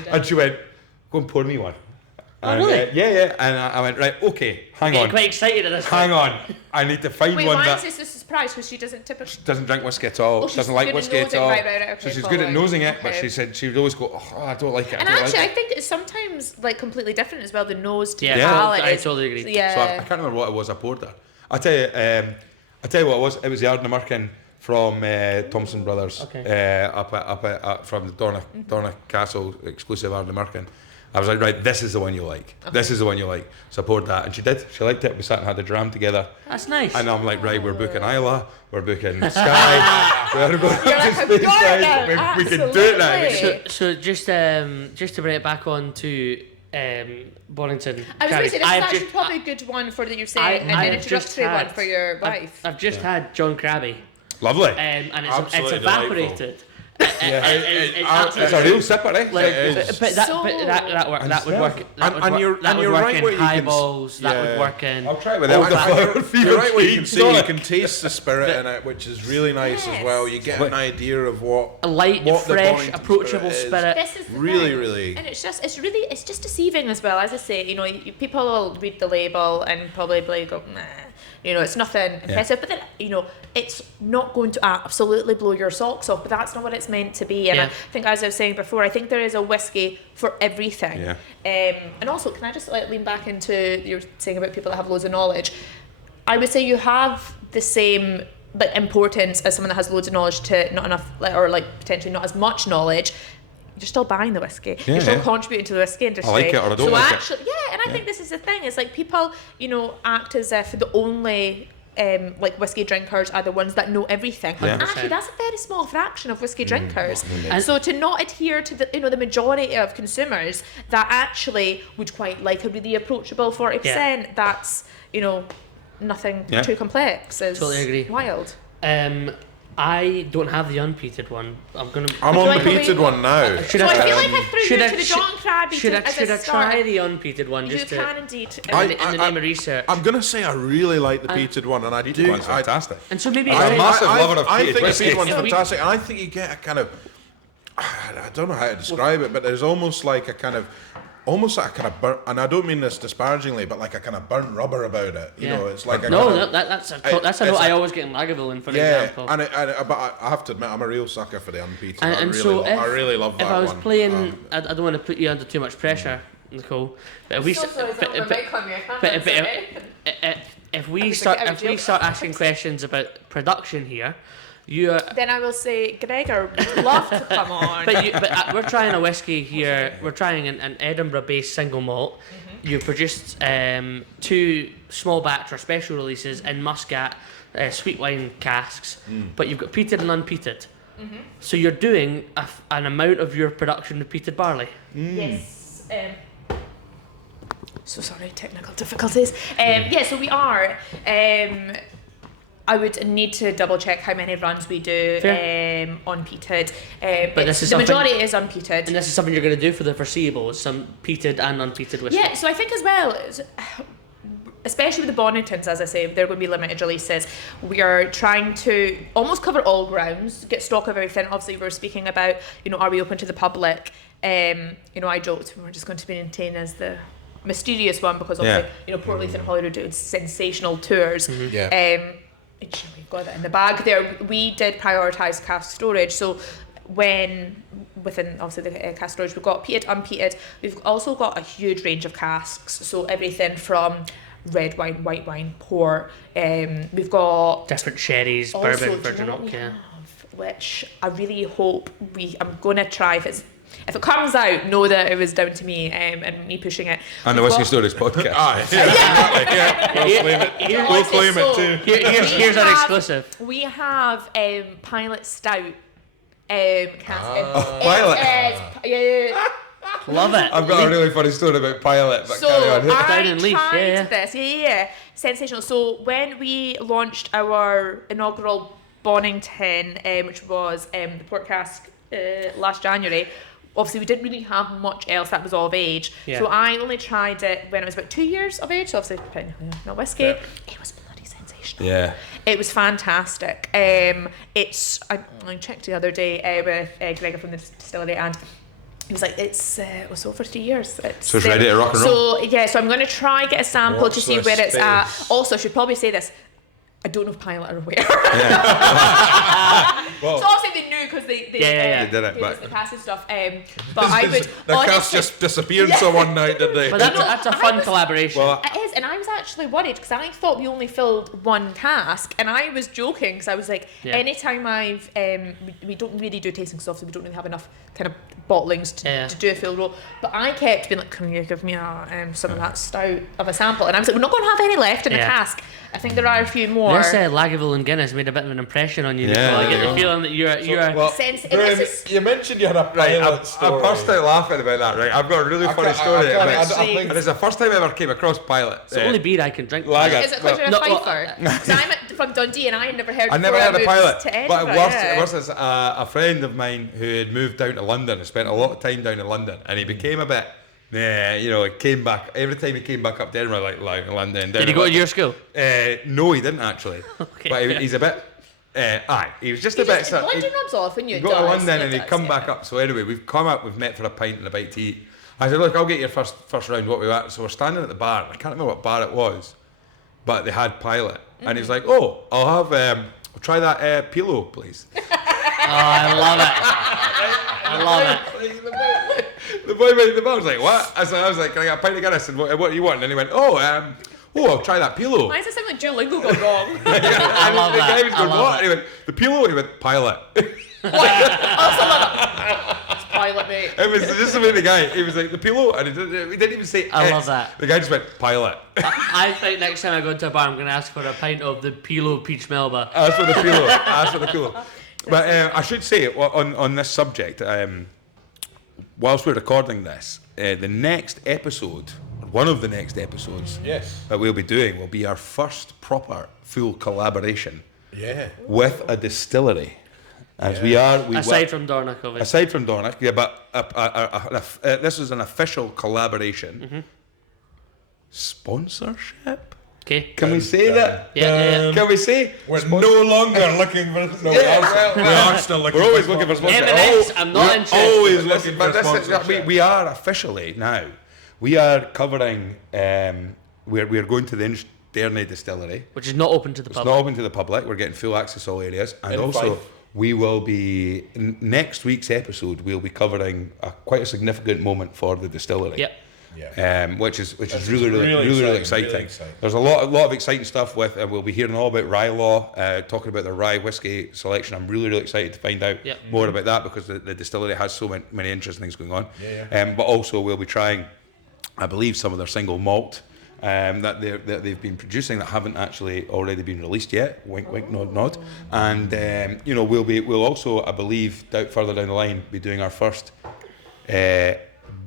And she went, "Go and pour me one." And, really? And I went, right, okay, hang on. Quite excited at this Hang on. I need to find one why that... is this a surprise? Because she doesn't typically... She doesn't drink whiskey at all. She doesn't like whiskey at all. Right, so she's good at nosing it, but she said she would always go, oh, I don't like it. And actually, I think it's sometimes like completely different as well, the nose to the palate. I totally agree. Yeah. So I can't remember what it was I poured her. I'll tell you what it was. It was the Ardnamurchan from Thompson Brothers, up from the Dorna Castle exclusive Ardnamurchan. I was like, right, this is the one you like. Okay. This is the one you like. So I poured that, and she did. She liked it. We sat and had a dram together. That's nice. And I'm like, right, we're booking Isla, we're booking Skye, we're going up to Speyside. We can do it now. So just to bring it back on to Bonnington. I was going to say, this is actually probably a good one for that you're saying, and an introductory one for your wife. I've just had John Crabbie. Lovely. And it's evaporated. It's a real sipper, eh? That would work. And you're right in highballs. That would work in. I'll try with elderflower. You're right where you can see, you can taste the spirit in it, which is really nice as well. You get an idea of what a light, fresh, approachable spirit. This is the really, and it's just deceiving as well. As I say, people will read the label and probably go, nah. It's nothing impressive, but then, it's not going to absolutely blow your socks off, but that's not what it's meant to be. And I think, as I was saying before, I think there is a whiskey for everything. Yeah. And also, can I just lean back into you're saying about people that have loads of knowledge? I would say you have the same importance as someone that has loads of knowledge to not enough, or potentially not as much knowledge. You're still buying the whiskey. You're still contributing to the whiskey industry. I like it or I don't like it. And I think this is the thing. It's like people, act as if the only whiskey drinkers are the ones that know everything. Yeah. Actually, that's a very small fraction of whiskey drinkers. And so to not adhere to the majority of consumers that actually would quite like a really approachable 40%, that's nothing too complex is totally agree. wild. I don't have the unpeated one. I'm on the peated one now. I feel like I threw you to the John Crabbie. Should I try the unpeated one? You can indeed. In the name of research. I'm gonna say I really like the peated one, and I do. One's fantastic. And so maybe I'm a massive lover of I peated think whiskey. the peated one's fantastic, and I think you get a kind of, I don't know how to describe it, but there's almost like a kind of burnt, and I don't mean this disparagingly, but like a kind of burnt rubber about it. You know, it's like a that's a note I always get in Lagavulin, for example. But I have to admit, I'm a real sucker for the unpeated. I really love that one. If I was one. playing, I don't want to put you under too much pressure, Nicole. But if we start asking questions about production here, then I will say, Gregor would love to come on. But we're trying a whiskey here. We're trying an Edinburgh-based single malt. Mm-hmm. You produced 2 small batch or special releases in Muscat sweet wine casks, but you've got peated and unpeated. Mm-hmm. So you're doing an amount of your production with peated barley. Yes. So sorry, technical difficulties. So we are. I would need to double check how many runs we do unpeated. But the majority is unpeated. And this is something you're going to do for the foreseeable, is some peated and unpeated whiskey. Yeah, so I think as well, especially with the Bonningtons, as I say, they're going to be limited releases. We are trying to almost cover all grounds, get stock of everything. Obviously, we're speaking about, are we open to the public? I joked we're just going to be maintained as the mysterious one because obviously, Port Leith and Holyrood do sensational tours. Mm-hmm. Yeah. We've got that in the bag there. We did prioritise cask storage, so within obviously the cask storage, we've got peated, unpeated. We've also got a huge range of casks, so everything from red wine, white wine, port. We've got different sherries, bourbon, virgin oak, which I really hope I'm going to try. If it comes out, know that it was down to me and me pushing it. And the Whisky Stories podcast. We'll claim it too. Here's our exclusive. We have Pilot Stout. Pilot. Love it. I've got a really funny story about Pilot, but carry on. Down in Leith, this. Sensational. So when we launched our inaugural Bonnington, which was the port cask last January, obviously we didn't really have much else that was all of age. Yeah. So I only tried it when I was about 2 years of age, so obviously not whiskey. Yeah. It was bloody sensational. Yeah. It was fantastic. I checked the other day with Gregor from the distillery, and he was like, it's over 3 years. So it's ready to rock and roll? So I'm going to try get a sample to see where it's at. Also, I should probably say this, I don't know if Pilot are aware. Well, so obviously they knew because they did it, but the cast and stuff. But I would. The cast just disappeared so one night, did they? But that's a fun collaboration. Well, it is, and I was actually worried because I thought we only filled one cask, and I was joking because I was like, anytime we don't really do tasting stuff, so we don't really have enough kind of bottlings to do a full roll. But I kept being like, can you give me some of that stout of a sample? And I was like, we're not going to have any left in the cask. I think there are a few more. This Lagavulin Guinness made a bit of an impression on you. Yeah. I get the feeling that you're. Graham, you mentioned you had a Pilot story. I burst out laughing about that. Right, I've got a really funny story. And it's the first time I ever came across Pilot. It's the only beer I can drink. Lager. Is it because you're a fifer? Because I'm from Dundee and I had never heard. I never heard of Pilot. But worse is a friend of mine who had moved down to London and spent a lot of time down in London, and he became a bit. Came back every time he came back up to Edinburgh, like London. Did he go to your school? No, he didn't actually. Okay, but he's a bit. He was just a bit. London rubs off when you go to London and he'd come back up. So anyway, we've come up, we've met for a pint and a bite to eat. I said, look, I'll get your first round. What we at? So we're standing at the bar. I can't remember what bar it was, but they had Pilot, and he was like, "Oh, I'll have I'll try that Pilo, please." I love it. I love it. The boy behind the bar was like, what? I was like, can I get a pint of Guinness? And what do you want? And he went, I'll try that Pilo. Why does it sound like Duolingo gone wrong? I love the that. guy was going, what? And he went, the Pilo? And he went, Pilot. It's Pilot, mate. It was just the way the guy, he was like, the Pilo? And he didn't even say I love that. The guy just went, Pilot. I think next time I go to a bar, I'm going to ask for a pint of the Pilo Peach Melba. Ask for the Pilo. But I should say, on this subject, whilst we're recording this, the next episode, or one of the next episodes that we'll be doing will be our first proper full collaboration with a distillery. As aside from Dornoch, obviously. Aside from Dornoch, but this is an official collaboration. Sponsorship? Okay. Can we say that? Yeah. Can we say? We're no longer looking for... No, we are still looking We're always looking for sponsorship. M&S, I'm not interested. Always looking for sponsorship. We are officially now. We are covering... we're going to the Inchderny Distillery. Which is not open to the public. It's not open to the public. We're getting full access to all areas. And also... We will be, next week's episode, we'll be covering quite a significant moment for the distillery. Yep. Which is really exciting. There's a lot of exciting stuff with, we'll be hearing all about rye law, talking about the rye whiskey selection. I'm really excited to find out more about that because the distillery has so many interesting things going on. But also we'll be trying, I believe, some of their single malt that they've been producing that haven't actually already been released yet. Wink, wink, nod, nod. And we'll also, I believe, further down the line, be doing our first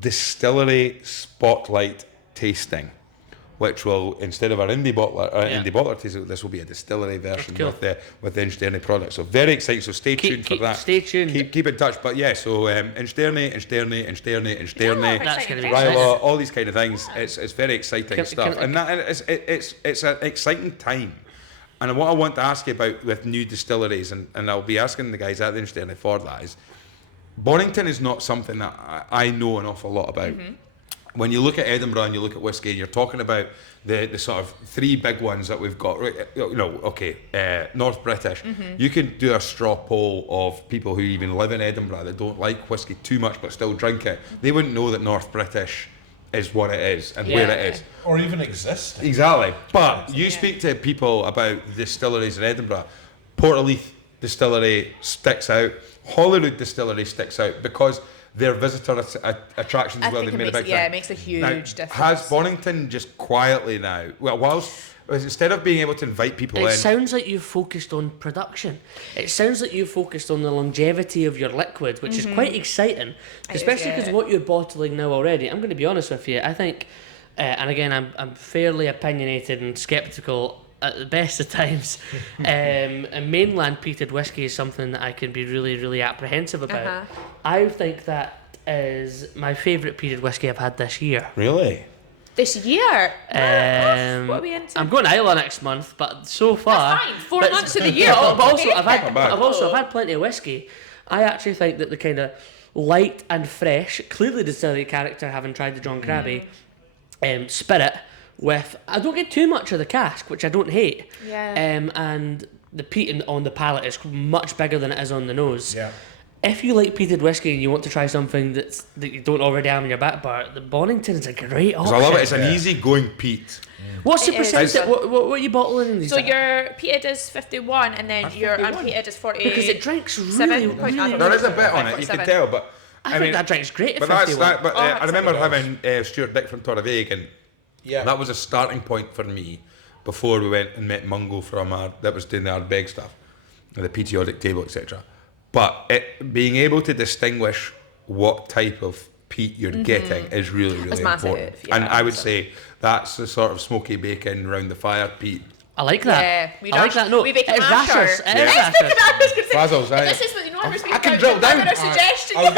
distillery spotlight tasting, which will, instead of our indie bottler tasting, this will be a distillery version with the Inchderny product. So very exciting. So stay tuned for that. Stay tuned. Keep in touch. But so Inchderny, That's going to be rye law, all these kind of things. It's very exciting stuff, and it's an exciting time. And what I want to ask you about with new distilleries, and I'll be asking the guys at the Inchderny for that, is Bonnington is not something that I know an awful lot about. When you look at Edinburgh and you look at whiskey, and you're talking about the sort of three big ones that we've got, North British. You can do a straw poll of people who even live in Edinburgh that don't like whiskey too much but still drink it. They wouldn't know that North British is what it is and where it is. Or even exist. Exactly. But you speak to people about distilleries in Edinburgh, Port of Leith Distillery sticks out, Holyrood Distillery sticks out because their visitor attractions as well. They made a big thing. It makes a huge difference. Has Bonnington just quietly now, instead of being able to invite people in... It sounds like you've focused on production. It sounds like you've focused on the longevity of your liquid, which is quite exciting, especially because what you're bottling now already. I'm going to be honest with you. I think, and again, I'm fairly opinionated and sceptical at the best of times. And mainland peated whiskey is something that I can be really, really apprehensive about. I think that is my favourite peated whiskey I've had this year. Really? This year? What are we into? I'm going to Islay next month, but so far... That's fine, 4 months of the year. But also, I've had plenty of whiskey. I actually think that the kind of light and fresh, clearly distillery character, having tried the John Crabbie spirit, with... I don't get too much of the cask, which I don't hate. And the peat on the palate is much bigger than it is on the nose. If you like peated whiskey and you want to try something that you don't already have in your back bar, the Bonnington's a great option. I love it. It's an easy-going peat. What's the percentage? What are you bottling in these? So your peated is 51 and then your unpeated is 40. Because it drinks really... There is a bit on it, you can tell, but... I think that drink's great at but 51. I remember having Stuart Dick from Torraveg, and that was a starting point for me before we went and met Mungo that was doing the Ardbeg stuff, the periodic table, etc. But being able to distinguish what type of peat you're getting is really, really important. And I would say that's the sort of smoky bacon round the fire peat. I like that. I like that. No, we bake a rashers. Frazzles, this is what you know. I can drill down. A suggestion. I was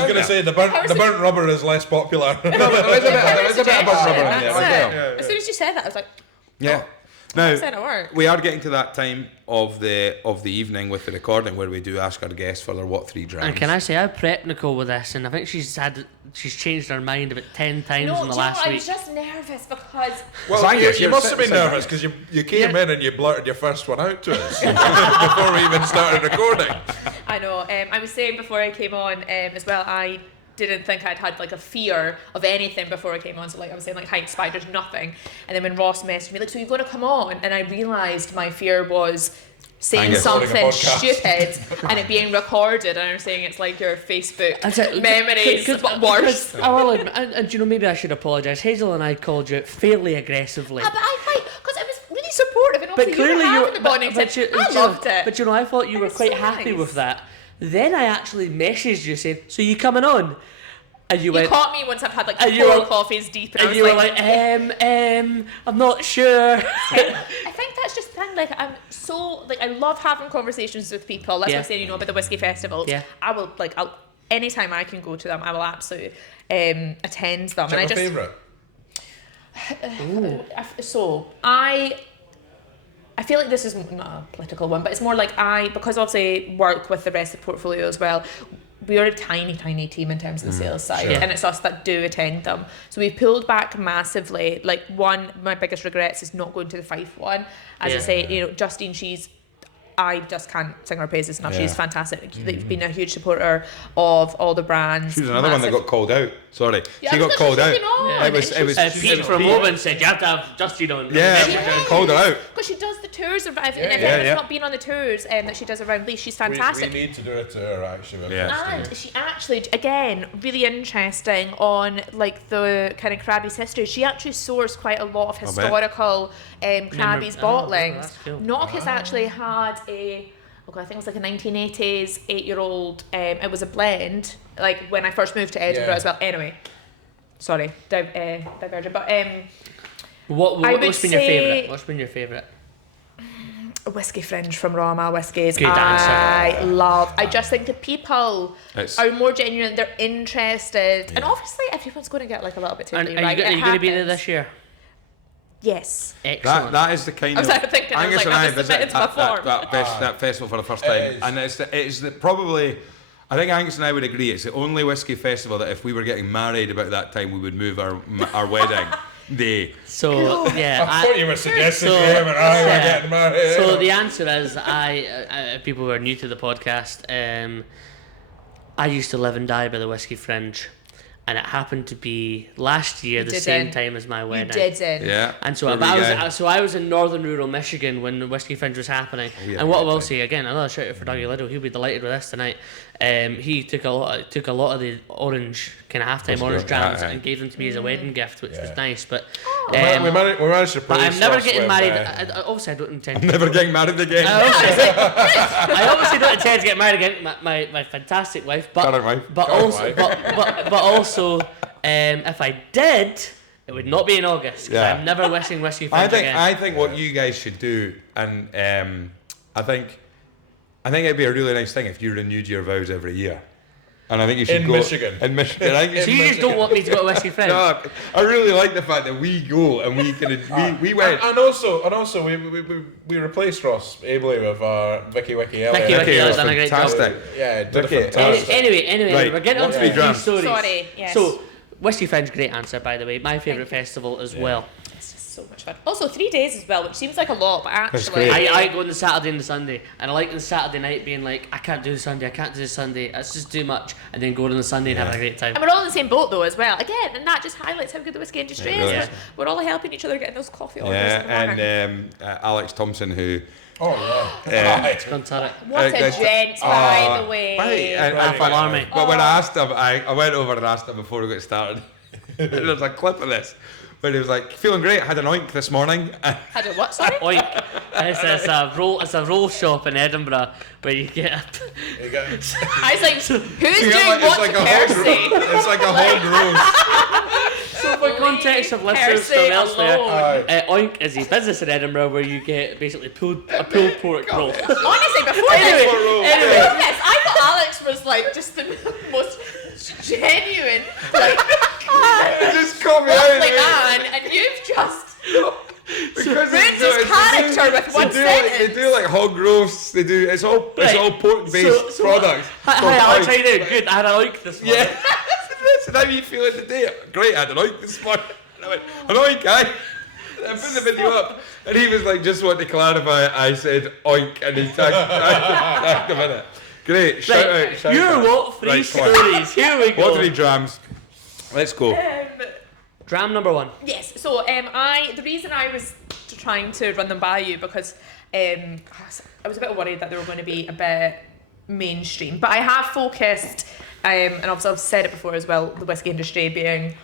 going to say the burnt rubber is less popular. No, but there is a bit of burnt rubber in there. As soon as you said that, I was like, we are getting to that time of the evening with the recording where we do ask our guests for their what 3 drinks. And can I say I prepped Nicole with this, and I think she's changed her mind about 10 times in the last week. I was just nervous because... Well, you must have been nervous because you came in and you blurted your first one out to us before we even started recording. I know. I was saying before I came on as well, I didn't think I'd had like a fear of anything before I came on. So like I was saying, like heights, spiders, nothing. And then when Ross messaged me, like, so you're going to come on? And I realised my fear was saying something stupid and it being recorded, and I'm saying it's like your Facebook memories, but worse. And you know, maybe I should apologise. Hazel and I called you out fairly aggressively. But I fight because I was really supportive, and also but clearly you were having the Bonnington. I loved it. But you know, I thought you were quite happy with that. Then I actually messaged you saying, so you coming on? And you caught me once I've had like 4 coffees deep, and you were like, I'm not sure. I think that's just the thing. Like, I'm so like, I love having conversations with people. That's what I'm saying. You know, about the whiskey festivals. Yeah. I will like, anytime I can go to them, I will absolutely attend them. Do you have a favourite? So I feel like this is not a political one, but it's more like because obviously work with the rest of the portfolio as well. We are a tiny team in terms of the sales side, and it's us that do attend them. So we've pulled back massively. Like, my biggest regrets is not going to the Fife one. As I say, you know, Justine, I just can't sing her praises enough. She's fantastic. They've been a huge supporter of all the brands. She's another one that got called out. Sorry, she got called out. It was Pete from Oban said you have to have Justine on. Called her out because she does the tours. If it's not been on the tours that she does around Leith, she's fantastic. We need to do it to her actually. And she actually, again, really interesting on like the kind of Crabbie's history. She actually sourced quite a lot of historical Crabbie's bottlings. Cool. Nauticus actually had I think it was like a 1980s 8-year-old. It was a blend, like when I first moved to Edinburgh as well. Anyway, sorry, divergent. But what's been your favourite? What's been your favourite? Whiskey Fringe from Rama Whiskies. Good answer. I just think the people are more genuine. They're interested, and obviously everyone's going to get like a little bit too. Are you going to be there this year? Yes. Excellent. That is the kind of. Angus and I visited that festival for the first time, and it's probably. I think Angus and I would agree. It's the only whiskey festival that if we were getting married about that time, we would move our wedding day. So I thought you were suggesting him and I were getting married. So the answer is, people who are new to the podcast, I used to live and die by the Whiskey Fringe. And it happened to be last year, the same time as my wedding. You didn't. Yeah. And so I was in northern rural Michigan when the Whiskey Fringe was happening. And what I will say again, another shout out for Dougie Liddell, he'll be delighted with this tonight. He took a lot of the orange kind of halftime orange drams and gave them to me as a wedding gift, which was nice. But we managed to. But I'm never getting married. Obviously, I don't intend. I'm never getting married again. I obviously don't intend to get married again. My fantastic wife, but also, if I did, it would not be in August. Because I'm never wishing Whiskey Fringe again. I think what you guys should do, and I think it'd be a really nice thing if you renewed your vows every year. And I think you should go Michigan. In Michigan. So you just don't want me to go to Whiskey Fringe? No, I really like the fact that we go and we can we went. And also we replaced Ross ably with Vicky Elliott. Vicky has done a great job. Yeah, did fantastic. Anyway, right. We're getting on to these stories. Sorry. Yes. So Whiskey Fringe, great answer by the way. My favourite festival as well. So much fun. Also 3 days as well, which seems like a lot, but actually I go on the Saturday and the Sunday, and I like the Saturday night being like, I can't do the Sunday, it's just too much, and then going on the Sunday and having a great time. And we're all in the same boat though as well. Again, and that just highlights how good the whiskey industry is. We're all helping each other getting those coffee orders. And Alex Thompson, who what a gent, by the way. Alarming. But when I asked him, I went over and asked him before we got started. There's a clip of this. But he was like, feeling great. Had an oink this morning. Had a what? Sorry. Oink. It's a roll shop in Edinburgh where you get. I was like, who's doing what to Percy? It's like a hog roast. So for context of listeners from elsewhere, oink is a business in Edinburgh where you get basically a pulled pork roll. Honestly, before anyway, yes, I thought Alex was like just the most genuine, like. Just call me out, man, and you've just ruined his character with one sentence. They do like hog roasts. They do. It's all pork based products. Hi, Alex, how you doing? Good. I had an oink this morning. Yeah. So how are you feeling today? Great. I had an oink this morning. And I went, an oink, guy. I put the video up, and he was like, just want to clarify. I said oink, and he tagged him in it. Great. Shout out. You're what? Three stories. Here we go. What 3 drams? Let's go. Dram number 1. Yes. So the reason I was trying to run them by you because I was a bit worried that they were going to be a bit mainstream, but I have focused, and obviously I've said it before as well, the whiskey industry being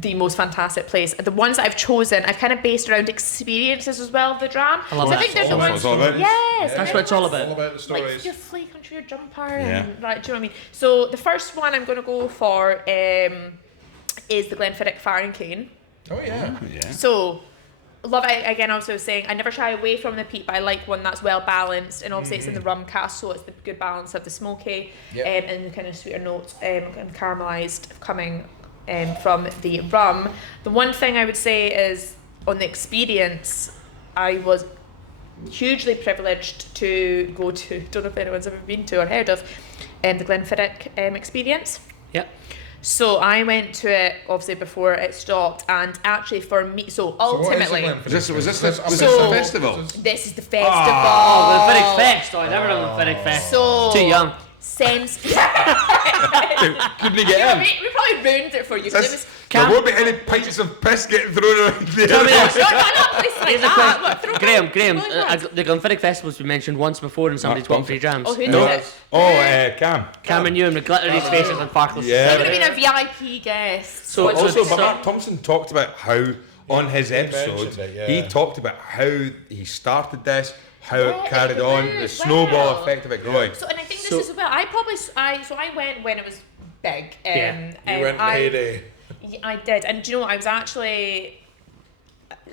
the most fantastic place. The ones that I've chosen, I've kind of based around experiences as well of the dram. I love so that. I think there's the ones. Yes, that's what it's all about. All about the stories. Like your flake onto your jumper, and right, do you know what I mean? So the first one I'm going to go for is the Glenfiddich Fire and Cane. Oh yeah. So love it. Again, I was saying I never shy away from the peat, but I like one that's well balanced, and obviously it's in the rum cask, so it's the good balance of the smoky and the kind of sweeter notes and caramelised coming from the rum. The one thing I would say is on the experience, I was hugely privileged to go to, don't know if anyone's ever been to or heard of, the Glenfiddich experience. Yep. So I went to it obviously before it stopped, and actually for me, so ultimately, was this the festival? This is the festival. Oh, Glenfiddich Fest. Oh, I never done Glenfiddich Fest. So too young. Couldn't he get in? We probably ruined it for you. It was There won't be any pints of piss getting thrown around there. Tell me this. not places like that. Graham, the Glenfiddich Festival's been mentioned once before in somebody's 1-3 jams. Oh, who did it? Cam and Ewan with glittery faces and sparkles. He would have been a VIP guest. So also, but Mark Thompson talked about how on his episode he talked about how he started this, how it carried on, the snowball effect of it growing. So, and I think this is as well. I went when it was big. You went heyday. I did, and do you know what? I was actually.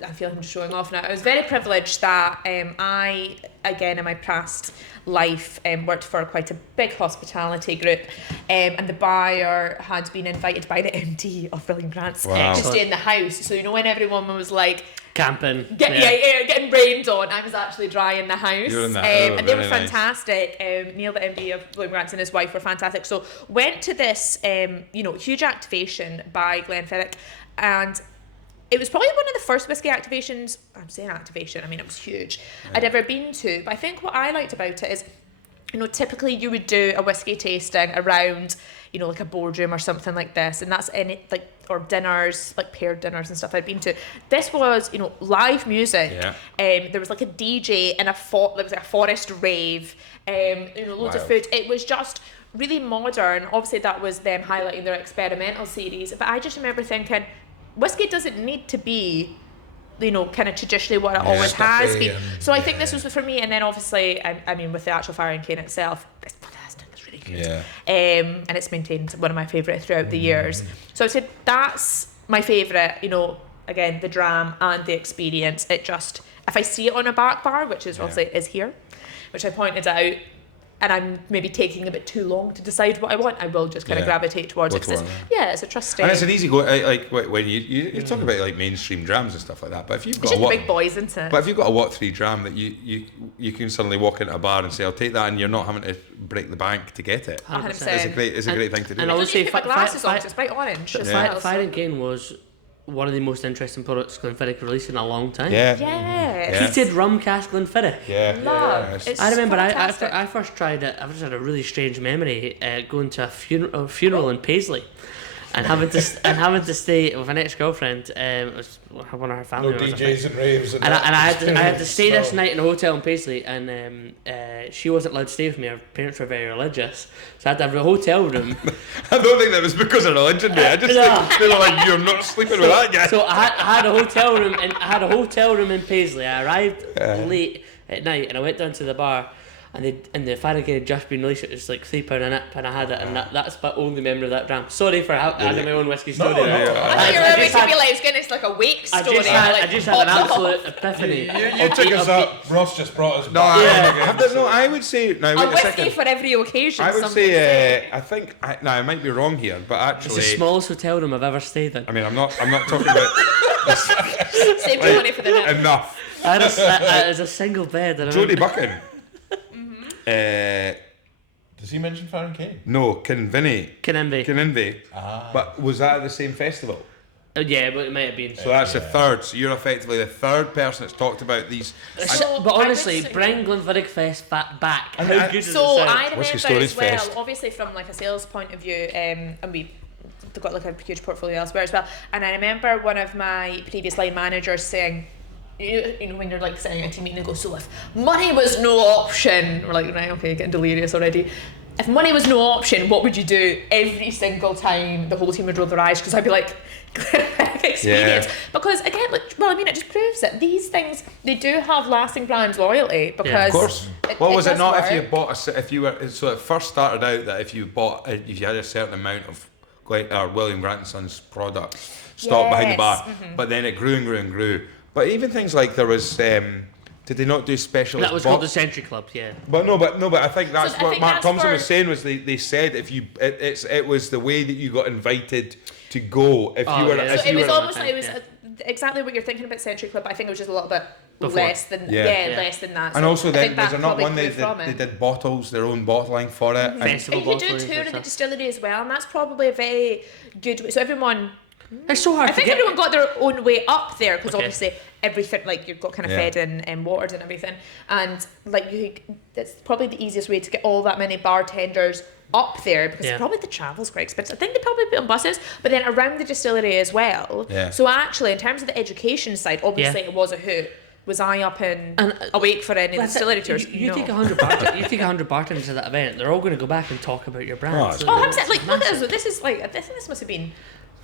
I feel like I'm just showing off now. I was very privileged that I, again, in my past life, worked for quite a big hospitality group, and the buyer had been invited by the MD of Brilliant Grants to stay in the house. So, you know, when everyone was like camping, getting rained on, I was actually dry in the house. You're in that. And they were fantastic. Neil, the MD of Brilliant Grants, and his wife were fantastic. So, went to this, huge activation by Glenfiddich, and it was probably one of the first whiskey activations, I'm saying activation, I mean it was huge, I'd ever been to. But I think what I liked about it is, typically you would do a whiskey tasting around, like a boardroom or something like this, and that's in it, or dinners, like paired dinners and stuff I'd been to. This was, live music. There was like a DJ and there was like a forest rave, loads of food. It was just really modern. Obviously that was them highlighting their experimental series, but I just remember thinking, whiskey doesn't need to be, kind of traditionally what it always has been. So I think this was for me, and then obviously, I mean, with the actual Fire and Cane itself, it's fantastic, it's really good. And it's maintained one of my favourite throughout the years. So I said that's my favourite, again, the dram and the experience. It just, if I see it on a back bar, which is obviously is here, which I pointed out, and I'm maybe taking a bit too long to decide what I want, I will just kind of gravitate towards it. It's a trusty. And it's an easy go. Like when you talk about like mainstream drams and stuff like that. But if you've got it's big boys, isn't it? But if you've got a Watt 3 dram that you can suddenly walk into a bar and say, "I'll take that," and you're not having to break the bank to get it. 100%. It's a great thing to do. And I would say, put my glasses on, 'cause it's bright orange. Fire and Cane was one of the most interesting products Glenfiddich released in a long time. Heated rum cask Glenfiddich. I remember I first tried it. I just had a really strange memory going to a funeral in Paisley, and having to stay with an ex-girlfriend. It was one of her family members. No DJs and raves. And I had to stay this night in a hotel in Paisley, and she wasn't allowed to stay with me. Her parents were very religious, so I had to have a hotel room. I don't think that was because of religion, mate. I just think they were like, "You're not sleeping with that guy." So I had a hotel room, and I had a hotel room in Paisley. I arrived late at night, and I went down to the bar. And the Fire and Cane had just been released. It was like £3 a nip, and I had it, and that's my only memory of that dram. Sorry for adding my own whiskey story. I thought you were making me like it's going to like a wake story. I just had an absolute epiphany. You took us up. Ross just brought us back. I would say now. A whiskey for every occasion. I would say I think I might be wrong here, but actually it's the smallest hotel room I've ever stayed in. I mean, I'm not talking about save your money for the nip. Enough. It was a single bed. Jodie Buchan. Does he mention Fire and Cane? No, Kinenvy. But was that at the same festival? Yeah, but it might have been. So that's the third. So you're effectively the third person that's talked about these. But honestly, bring Glenfiddich Fest back. How good does it sound? I remember as well, obviously from like a sales point of view, and we've got like a huge portfolio elsewhere as well. And I remember one of my previous line managers saying, when you're like sitting at a team meeting and go, so if money was no option, we're like, right, okay, getting delirious already. If money was no option, what would you do every single time the whole team would roll their eyes? Because I'd be like, experience, because again, it just proves it. These things, they do have lasting brand loyalty, because of course. Was it not work. if you were so it first started out that if you had a certain amount of William Grant & Sons products stocked behind the bar, but then it grew and grew and grew. But even things like there was did they not do specialist? That was called the Century Club, yeah. But I think that's what Mark Thompson was saying, was they said if you it was the way that you got invited to go if you were. Yeah. So it was almost like it was exactly what you're thinking about Century Club, but I think it was just a little bit less than less than that. And so also then was there not one they did bottles, their own bottling for it. Festival and you do tour in the distillery as well, and that's probably a very good way. So everyone. It's so hard. I think everyone got their own way up there, because obviously everything, like, you've got kind of fed and watered and everything, and like that's probably the easiest way to get all that many bartenders up there, because probably the travel's quite expensive. I think they probably put on buses, but then around the distillery as well. Yeah. So actually, in terms of the education side, obviously it was a hoot. Was I up and awake for any distillery tours? You take 100 bartenders to that event, they're all going to go back and talk about your brand. I'm saying, like, look at this. This is like, I think this must have been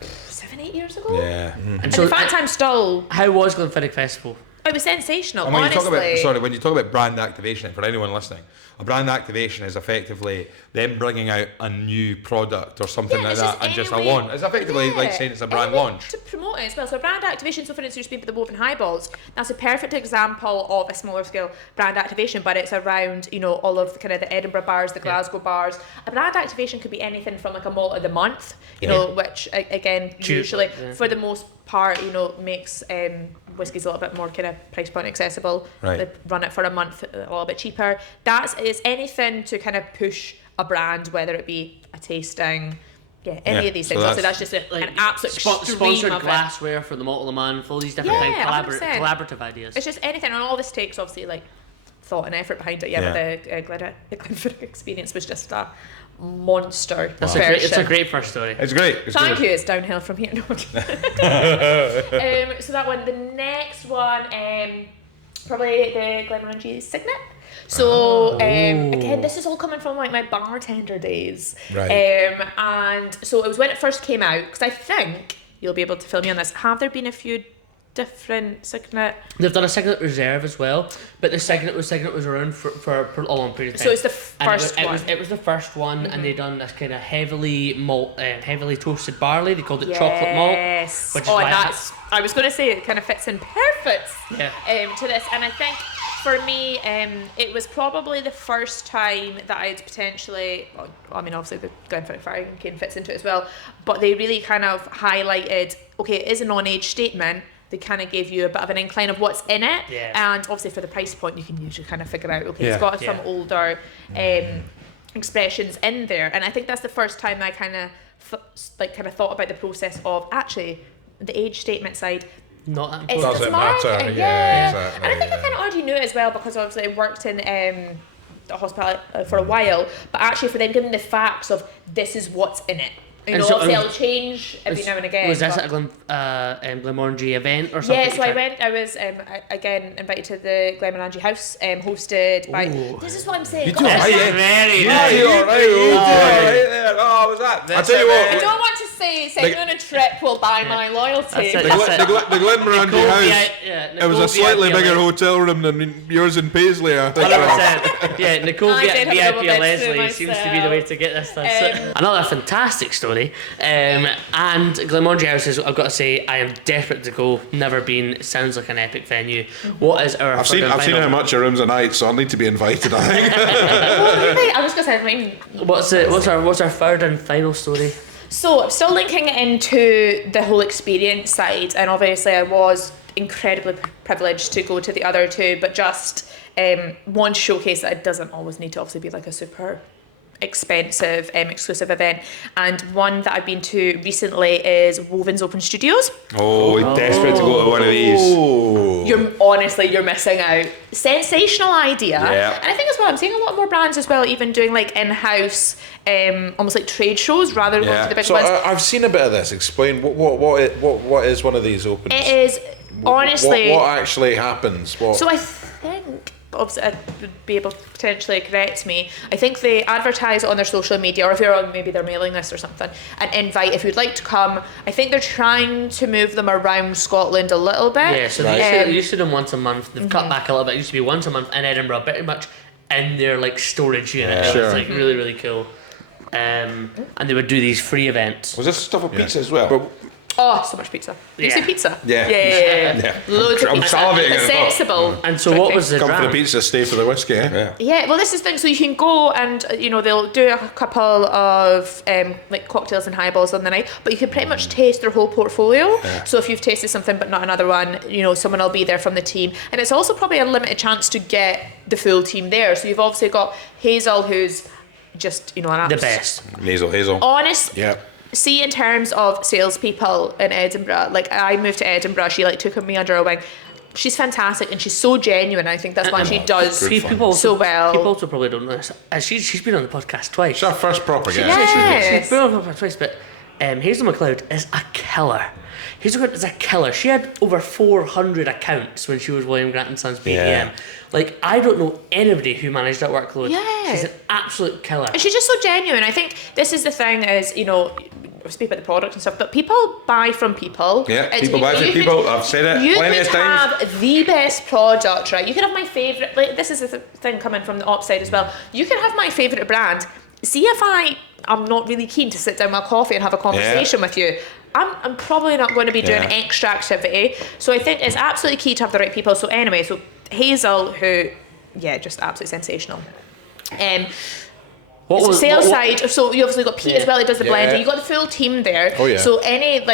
7-8 years ago. Yeah. And so in fact, I'm still. How was Glenfiddich Festival? It was sensational. And when honestly. when you talk about brand activation, for anyone listening, a brand activation is effectively them bringing out a new product or something like that, and just a launch. It's effectively like saying it's a brand launch. To promote it as well. So brand activation, so for instance, you're speaking about the Woven Highballs, that's a perfect example of a smaller scale brand activation, but it's around, all of the kind of the Edinburgh bars, the Glasgow bars. A brand activation could be anything from like a malt of the month, which again, usually for the most part, makes whiskies a little bit more kind of price point accessible. Right. They run it for a month a little bit cheaper. It's anything to kind of push a brand, whether it be a tasting, any of these things. So that's just an absolute sponsored glassware for the Malt of the Month, all these different things, collaborative ideas. It's just anything, and all this takes obviously like thought and effort behind it. But the Glenfiddich experience was just a monster. It's a great first story. It's great. Thank you. It's downhill from here. No, so that one. The next one, probably the Glenmorangie Signet. So again, this is all coming from like my bartender days. Right. And so it was when it first came out, because I think you'll be able to fill me on this. Have there been a few different Signet? They've done a Signet Reserve as well, but the Signet was around for a long period of time. So it's the first one. It was the first one, and they done this kind of heavily toasted barley. They called it chocolate malt. Yes. Which is I was going to say it kind of fits in perfect to this, and I think for me, it was probably the first time that I'd potentially, obviously the Glenfiddich Farrington fits into it as well, but they really kind of highlighted, okay, it is a non-age statement. They kind of gave you a bit of an incline of what's in it, and obviously for the price point, you can usually kind of figure out, okay, it's got some older expressions in there, and I think that's the first time I kind of thought about the process of actually the age statement side. Not that important. Doesn't matter. Exactly. And I think I kind of already knew it as well, because obviously I worked in the hospital for a while, but actually for them giving the facts of this is what's in it. Obviously it'll change every now and again. Was this at a Glenmorangie event or something? Yeah, so I was again invited to the Glenmorangie House, hosted by. This is what I'm saying. You do alright there. Oh, was that? I tell you what. I don't want to say send me on a trip will buy my loyalty. The Glenmorangie House. It was a slightly bigger hotel room than yours in Paisley, I think. 100%. Yeah, Nicole VIP Leslie seems to be the way to get this done. Another fantastic story. And Glenmorangie House is, I've got to say, I am desperate to go. Never been. Sounds like an epic venue. What is our? I've seen how much your room's a night, so I'll need to be invited. I think. I was going to say, what's our third and final story? So I'm still linking it into the whole experience side, and obviously I was incredibly privileged to go to the other two, but just one showcase that it doesn't always need to obviously be like a super expensive exclusive event, and one that I've been to recently is Woven's Open Studios. We're desperate to go to one of these. You're missing out. Sensational idea. Yeah. And I think as well, I'm seeing a lot more brands as well even doing like in-house almost like trade shows rather than going to the big ones. I've seen a bit of this. Explain what is one of these opens? It is honestly what actually happens. So I think obviously would be able to potentially correct me. I think they advertise it on their social media, or if you're on maybe their mailing list or something, and invite if you'd like to come. I think they're trying to move them around Scotland a little bit. Yeah, so they used to do them once a month. They've cut back a little bit. It used to be once a month in Edinburgh, pretty much in their like storage unit. Yeah. It's like really, really cool. And they would do these free events. Was this stuff with pizza as well? Oh, so much pizza. You say pizza? Yeah. Loads of I'm pizza. salivating. Accessible. And so what was the Come for dram? the pizza, stay for the whiskey, eh? Yeah, well, this is the thing. So you can go and, they'll do a couple of like cocktails and highballs on the night, but you can pretty much taste their whole portfolio. Yeah. So if you've tasted something but not another one, someone will be there from the team. And it's also probably a limited chance to get the full team there. So you've obviously got Hazel, who's just, an the best. Hazel. Honest. Yeah. See, in terms of salespeople in Edinburgh, like I moved to Edinburgh, she took me under her wing. She's fantastic and she's so genuine. I think that's why she does so well. People also probably don't know this. She's been on the podcast twice. It's our first proper guest. Yes. She's been on the podcast twice, but Hazel McLeod is a killer. Hazel McLeod is a killer. She had over 400 accounts when she was William Grant & Sons BDM. Yeah. Like, I don't know anybody who managed that workload. Yeah. She's an absolute killer. And she's just so genuine. I think this is the thing is, we speak about the product and stuff, but people buy from people. Yeah, people buy from people. I've said it plenty of times. You could have the best product, right? You could have my favourite, this is the thing coming from the ops side as well. You can have my favourite brand. See if I'm not really keen to sit down with a coffee and have a conversation with you. I'm probably not going to be doing extra activity. So I think it's absolutely key to have the right people. So anyway, so Hazel, who, just absolutely sensational. Sales side, so you obviously got Pete as well, he does the blending. You got the full team there. Oh, yeah. So any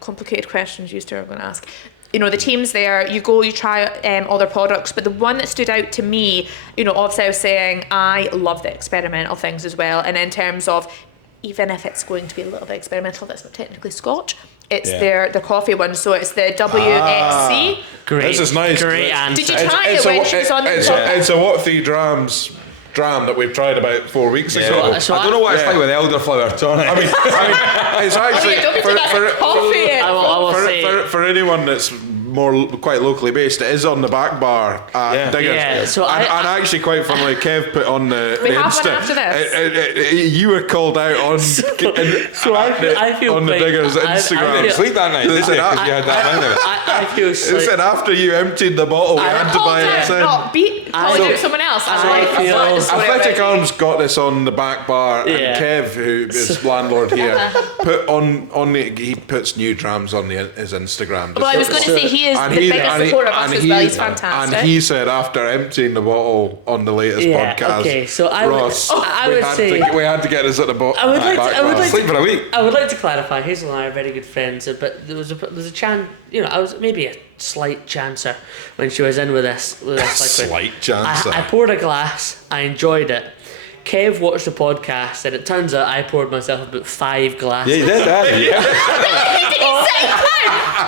complicated questions you two are going to ask, the team's there. You go, you try all their products. But the one that stood out to me, obviously I was saying I love the experimental things as well. And in terms of, even if it's going to be a little bit experimental, that's not technically Scotch. It's their coffee one, so it's the WXC. Great. This is nice. Great answer. Did you try it when she was on the podcast? It's a What3 dram that we've tried about 4 weeks ago. So I don't know what it's like with elderflower tonic. I mean, it's actually for anyone that's quite locally based, it is on the back bar at Diggers. Yeah, so and actually, quite funnily, Kev put on the have Insta. one after this. You were called out on I feel on the Diggers Instagram. Sleep that night, didn't you? Because you had that mind of it. I feel It said after you emptied the bottle, we had to buy it in. Not beat calling out someone else. Athletic Arms got this on the back bar, and Kev, who is landlord here, he puts new drams on his Instagram. Well, I was going to say he is the biggest supporter of us as well. He's fantastic. And he said after emptying the bottle on the latest podcast, okay, so I would say we had to get this at the bottom. I would like Sleep for a week. I would like to clarify. Hazel and I are very good friends, but there was a chance. I was maybe a slight chancer when she was in with this liquid. Slight chancer. I poured a glass. I enjoyed it. Kev watched the podcast, and it turns out I poured myself about 5 glasses. Yeah, you did that.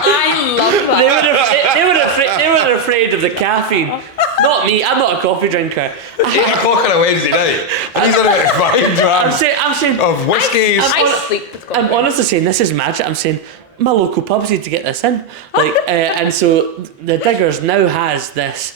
I love that. They were afraid of the caffeine. Not me. I'm not a coffee drinker. 8 o'clock on a Wednesday night, and he's on about 5 drams I'm saying of whiskies. I sleep with coffee. I'm honestly saying this is magic. I'm saying my local pubs need to get this in. And so the Diggers now has this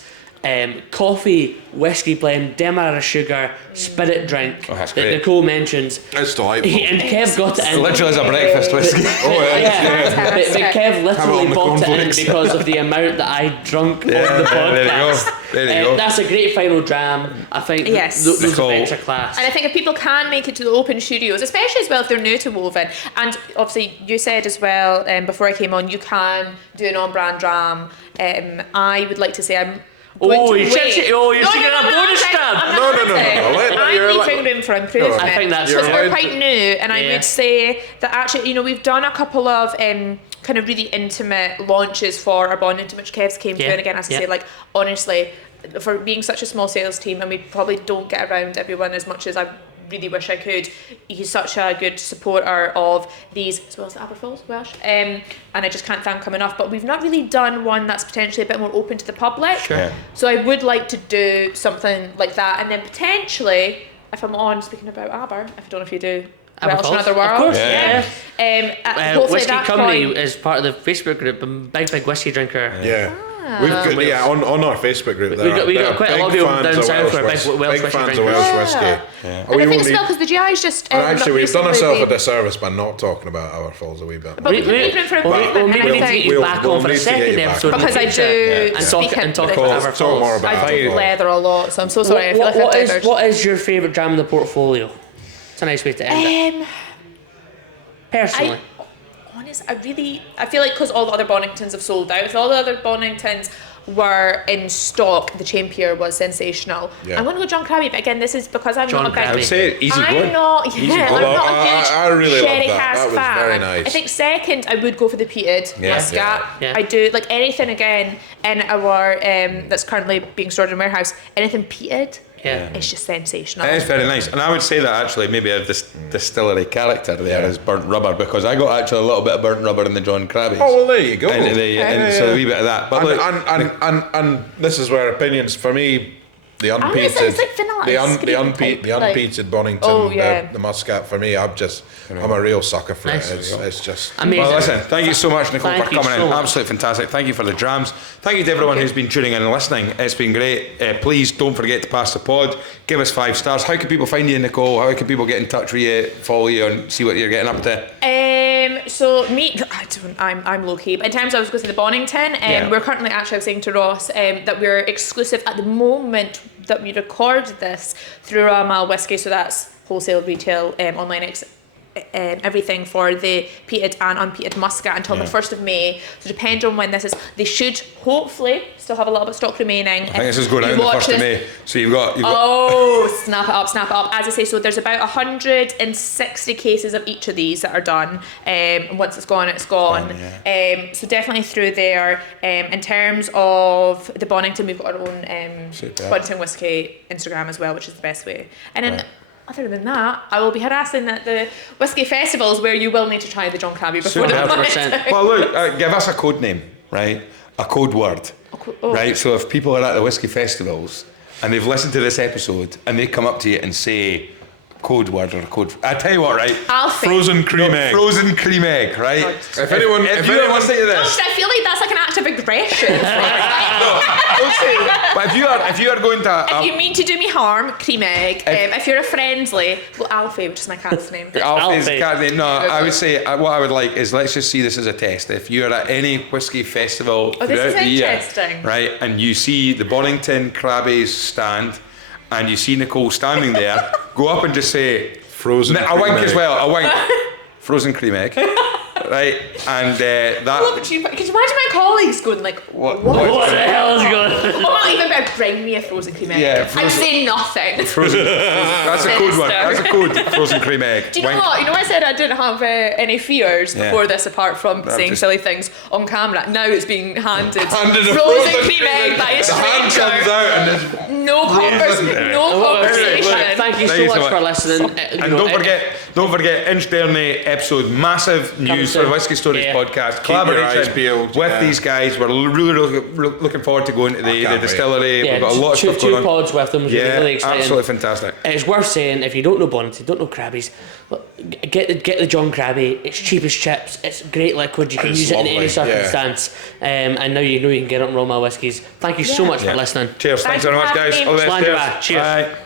coffee, whiskey blend, demerara sugar, spirit drink that's that great. Nicole mentions. It's delightful. And Kev got it in. Literally as a breakfast whiskey. But Kev literally the bought it in cornflakes. because of the amount that I drunk on the podcast. There you go. That's a great final dram. I think those Nicole. are extra class. And I think if people can make it to the open studios, especially as well if they're new to Woven, and obviously you said as well before I came on, you can do an on-brand dram. I would like to say I'm you're sticking a bonus dram. I'm leaving room for improvement. I think that's because fair. we're quite new, and I would say that actually, we've done a couple of kind of really intimate launches for our Bonnington, which Kev's came through, and again, as I say, honestly, for being such a small sales team, and we probably don't get around everyone as much as I really wish I could. He's such a good supporter of these, as well as the Aberfoils, Welsh, and I just can't thank him enough. But we've not really done one that's potentially a bit more open to the public. Sure. So I would like to do something like that, and then potentially, if I'm on speaking about Aber, I don't know if you do Welsh in Other Worlds. Of course, Hopefully Whisky that Company point... is part of the Facebook group. I'm a big whiskey drinker. Yeah. We've got, on our Facebook group there. We got quite a lot of people down south who are big Welsh whiskey fans drinkers. of Welsh whiskey. And I think as well, because the GI's just... actually, we've done ourselves a disservice by not talking about our falls a wee bit. But we can leave it for improvement. We need to get you back on for a second episode. Because I do speak and talk about our talk more falls. about I do leather a lot, so I'm so sorry. I feel like I've diverged. What is your favourite dram in the portfolio? It's a nice way to end it. Personally. I feel like because all the other Bonningtons have sold out, if all the other Bonningtons were in stock, the Champier was sensational. Yeah. I'm going to go John Crabbie, but again, this is because I'm John not a big... Crabbie. I would say easy going. I'm not a huge I really sherry loved that. cask That was fan. very nice. I think second, I would go for the peated Muscat. Yeah. I do, like anything again in our, that's currently being stored in a warehouse, anything peated, it's just sensational. It is very nice, and I would say that actually maybe a distillery character there is burnt rubber, because I got actually a little bit of burnt rubber in the John Crabbie. Oh, well, there you go. So a wee bit of that. But and this is where opinions, for me, the unpeated, it's like vanilla, the unpeated Bonnington, the Muscat, for me, I'm a real sucker for it. It's just amazing. Well, listen, thank you so much, Nicole, for coming in. Much. Absolutely fantastic. Thank you for the drams. Thank you to everyone who's been tuning in and listening. It's been great. Please don't forget to pass the pod. Give us 5 stars. How can people find you, Nicole? How can people get in touch with you, follow you, and see what you're getting up to? So I'm low key, but in terms of, I was going to say the Bonnington, we're currently actually, I was saying to Ross that we're exclusive at the moment that we record this through Ramal Whisky, so that's wholesale, retail, online, everything for the peated and unpeated Muscat until the 1st of May. So depending on when this is, they should hopefully still have a little bit of stock remaining. I think this is going out on the 1st of May. So you've got snap it up. As I say, so there's about 160 cases of each of these that are done. And once it's gone, it's gone. So definitely through there. In terms of the Bonnington, we've got our own Bonnington Whisky Instagram as well, which is the best way. And then other than that, I will be harassing at the whisky festivals where you will need to try the John Crabbie before the 100%. Well, look, give us a code name, right? A code word, right? So if people are at the whisky festivals and they've listened to this episode and they come up to you and say code word or a code, I tell you what, right? Frozen cream egg. Frozen cream egg, right? If anyone listening to this, I feel like that's like an act of aggression. don't say that. But if you are going to, if you mean to do me harm, cream egg. If you're a friendly, well, Alfie, which is my cat's name. Alfie's the cat's name. No, I would say what I would like is, let's just see this as a test. If you're at any whisky festival throughout the year, right, and you see the Bonnington Crabbie's stand, and you see Nicole standing there, go up and just say frozen. A wink as well. A wink. Frozen cream egg. Right, and that. Could you imagine my colleagues going like, what the hell is going on? I'm not even about to bring me a frozen cream egg. Yeah, I'd say nothing. Frozen. That's a code word. That's a code. Frozen cream egg. Do you know what? You know, I said I didn't have any fears before this, apart from saying silly things on camera. Now it's being handed frozen cream egg by a stranger. The hand comes out and there's no conversation. Thank you so much for listening. And don't forget, Inch Derny episode, massive news for the Whisky Stories podcast. Collaboration with these guys. We're really looking forward to going to the distillery. We've got a lot of stuff going on. 2 pods with them. Really exciting. Absolutely fantastic. It's worth saying, if you don't know Bonnington, don't know Crabbies, get the John Crabbie. It's cheap as chips. It's great liquid. You can use it in any circumstance. And now you know you can get it on Roma Whiskies. Thank you so much for listening. Cheers. Thanks very much, guys. All the best. Cheers. Bye.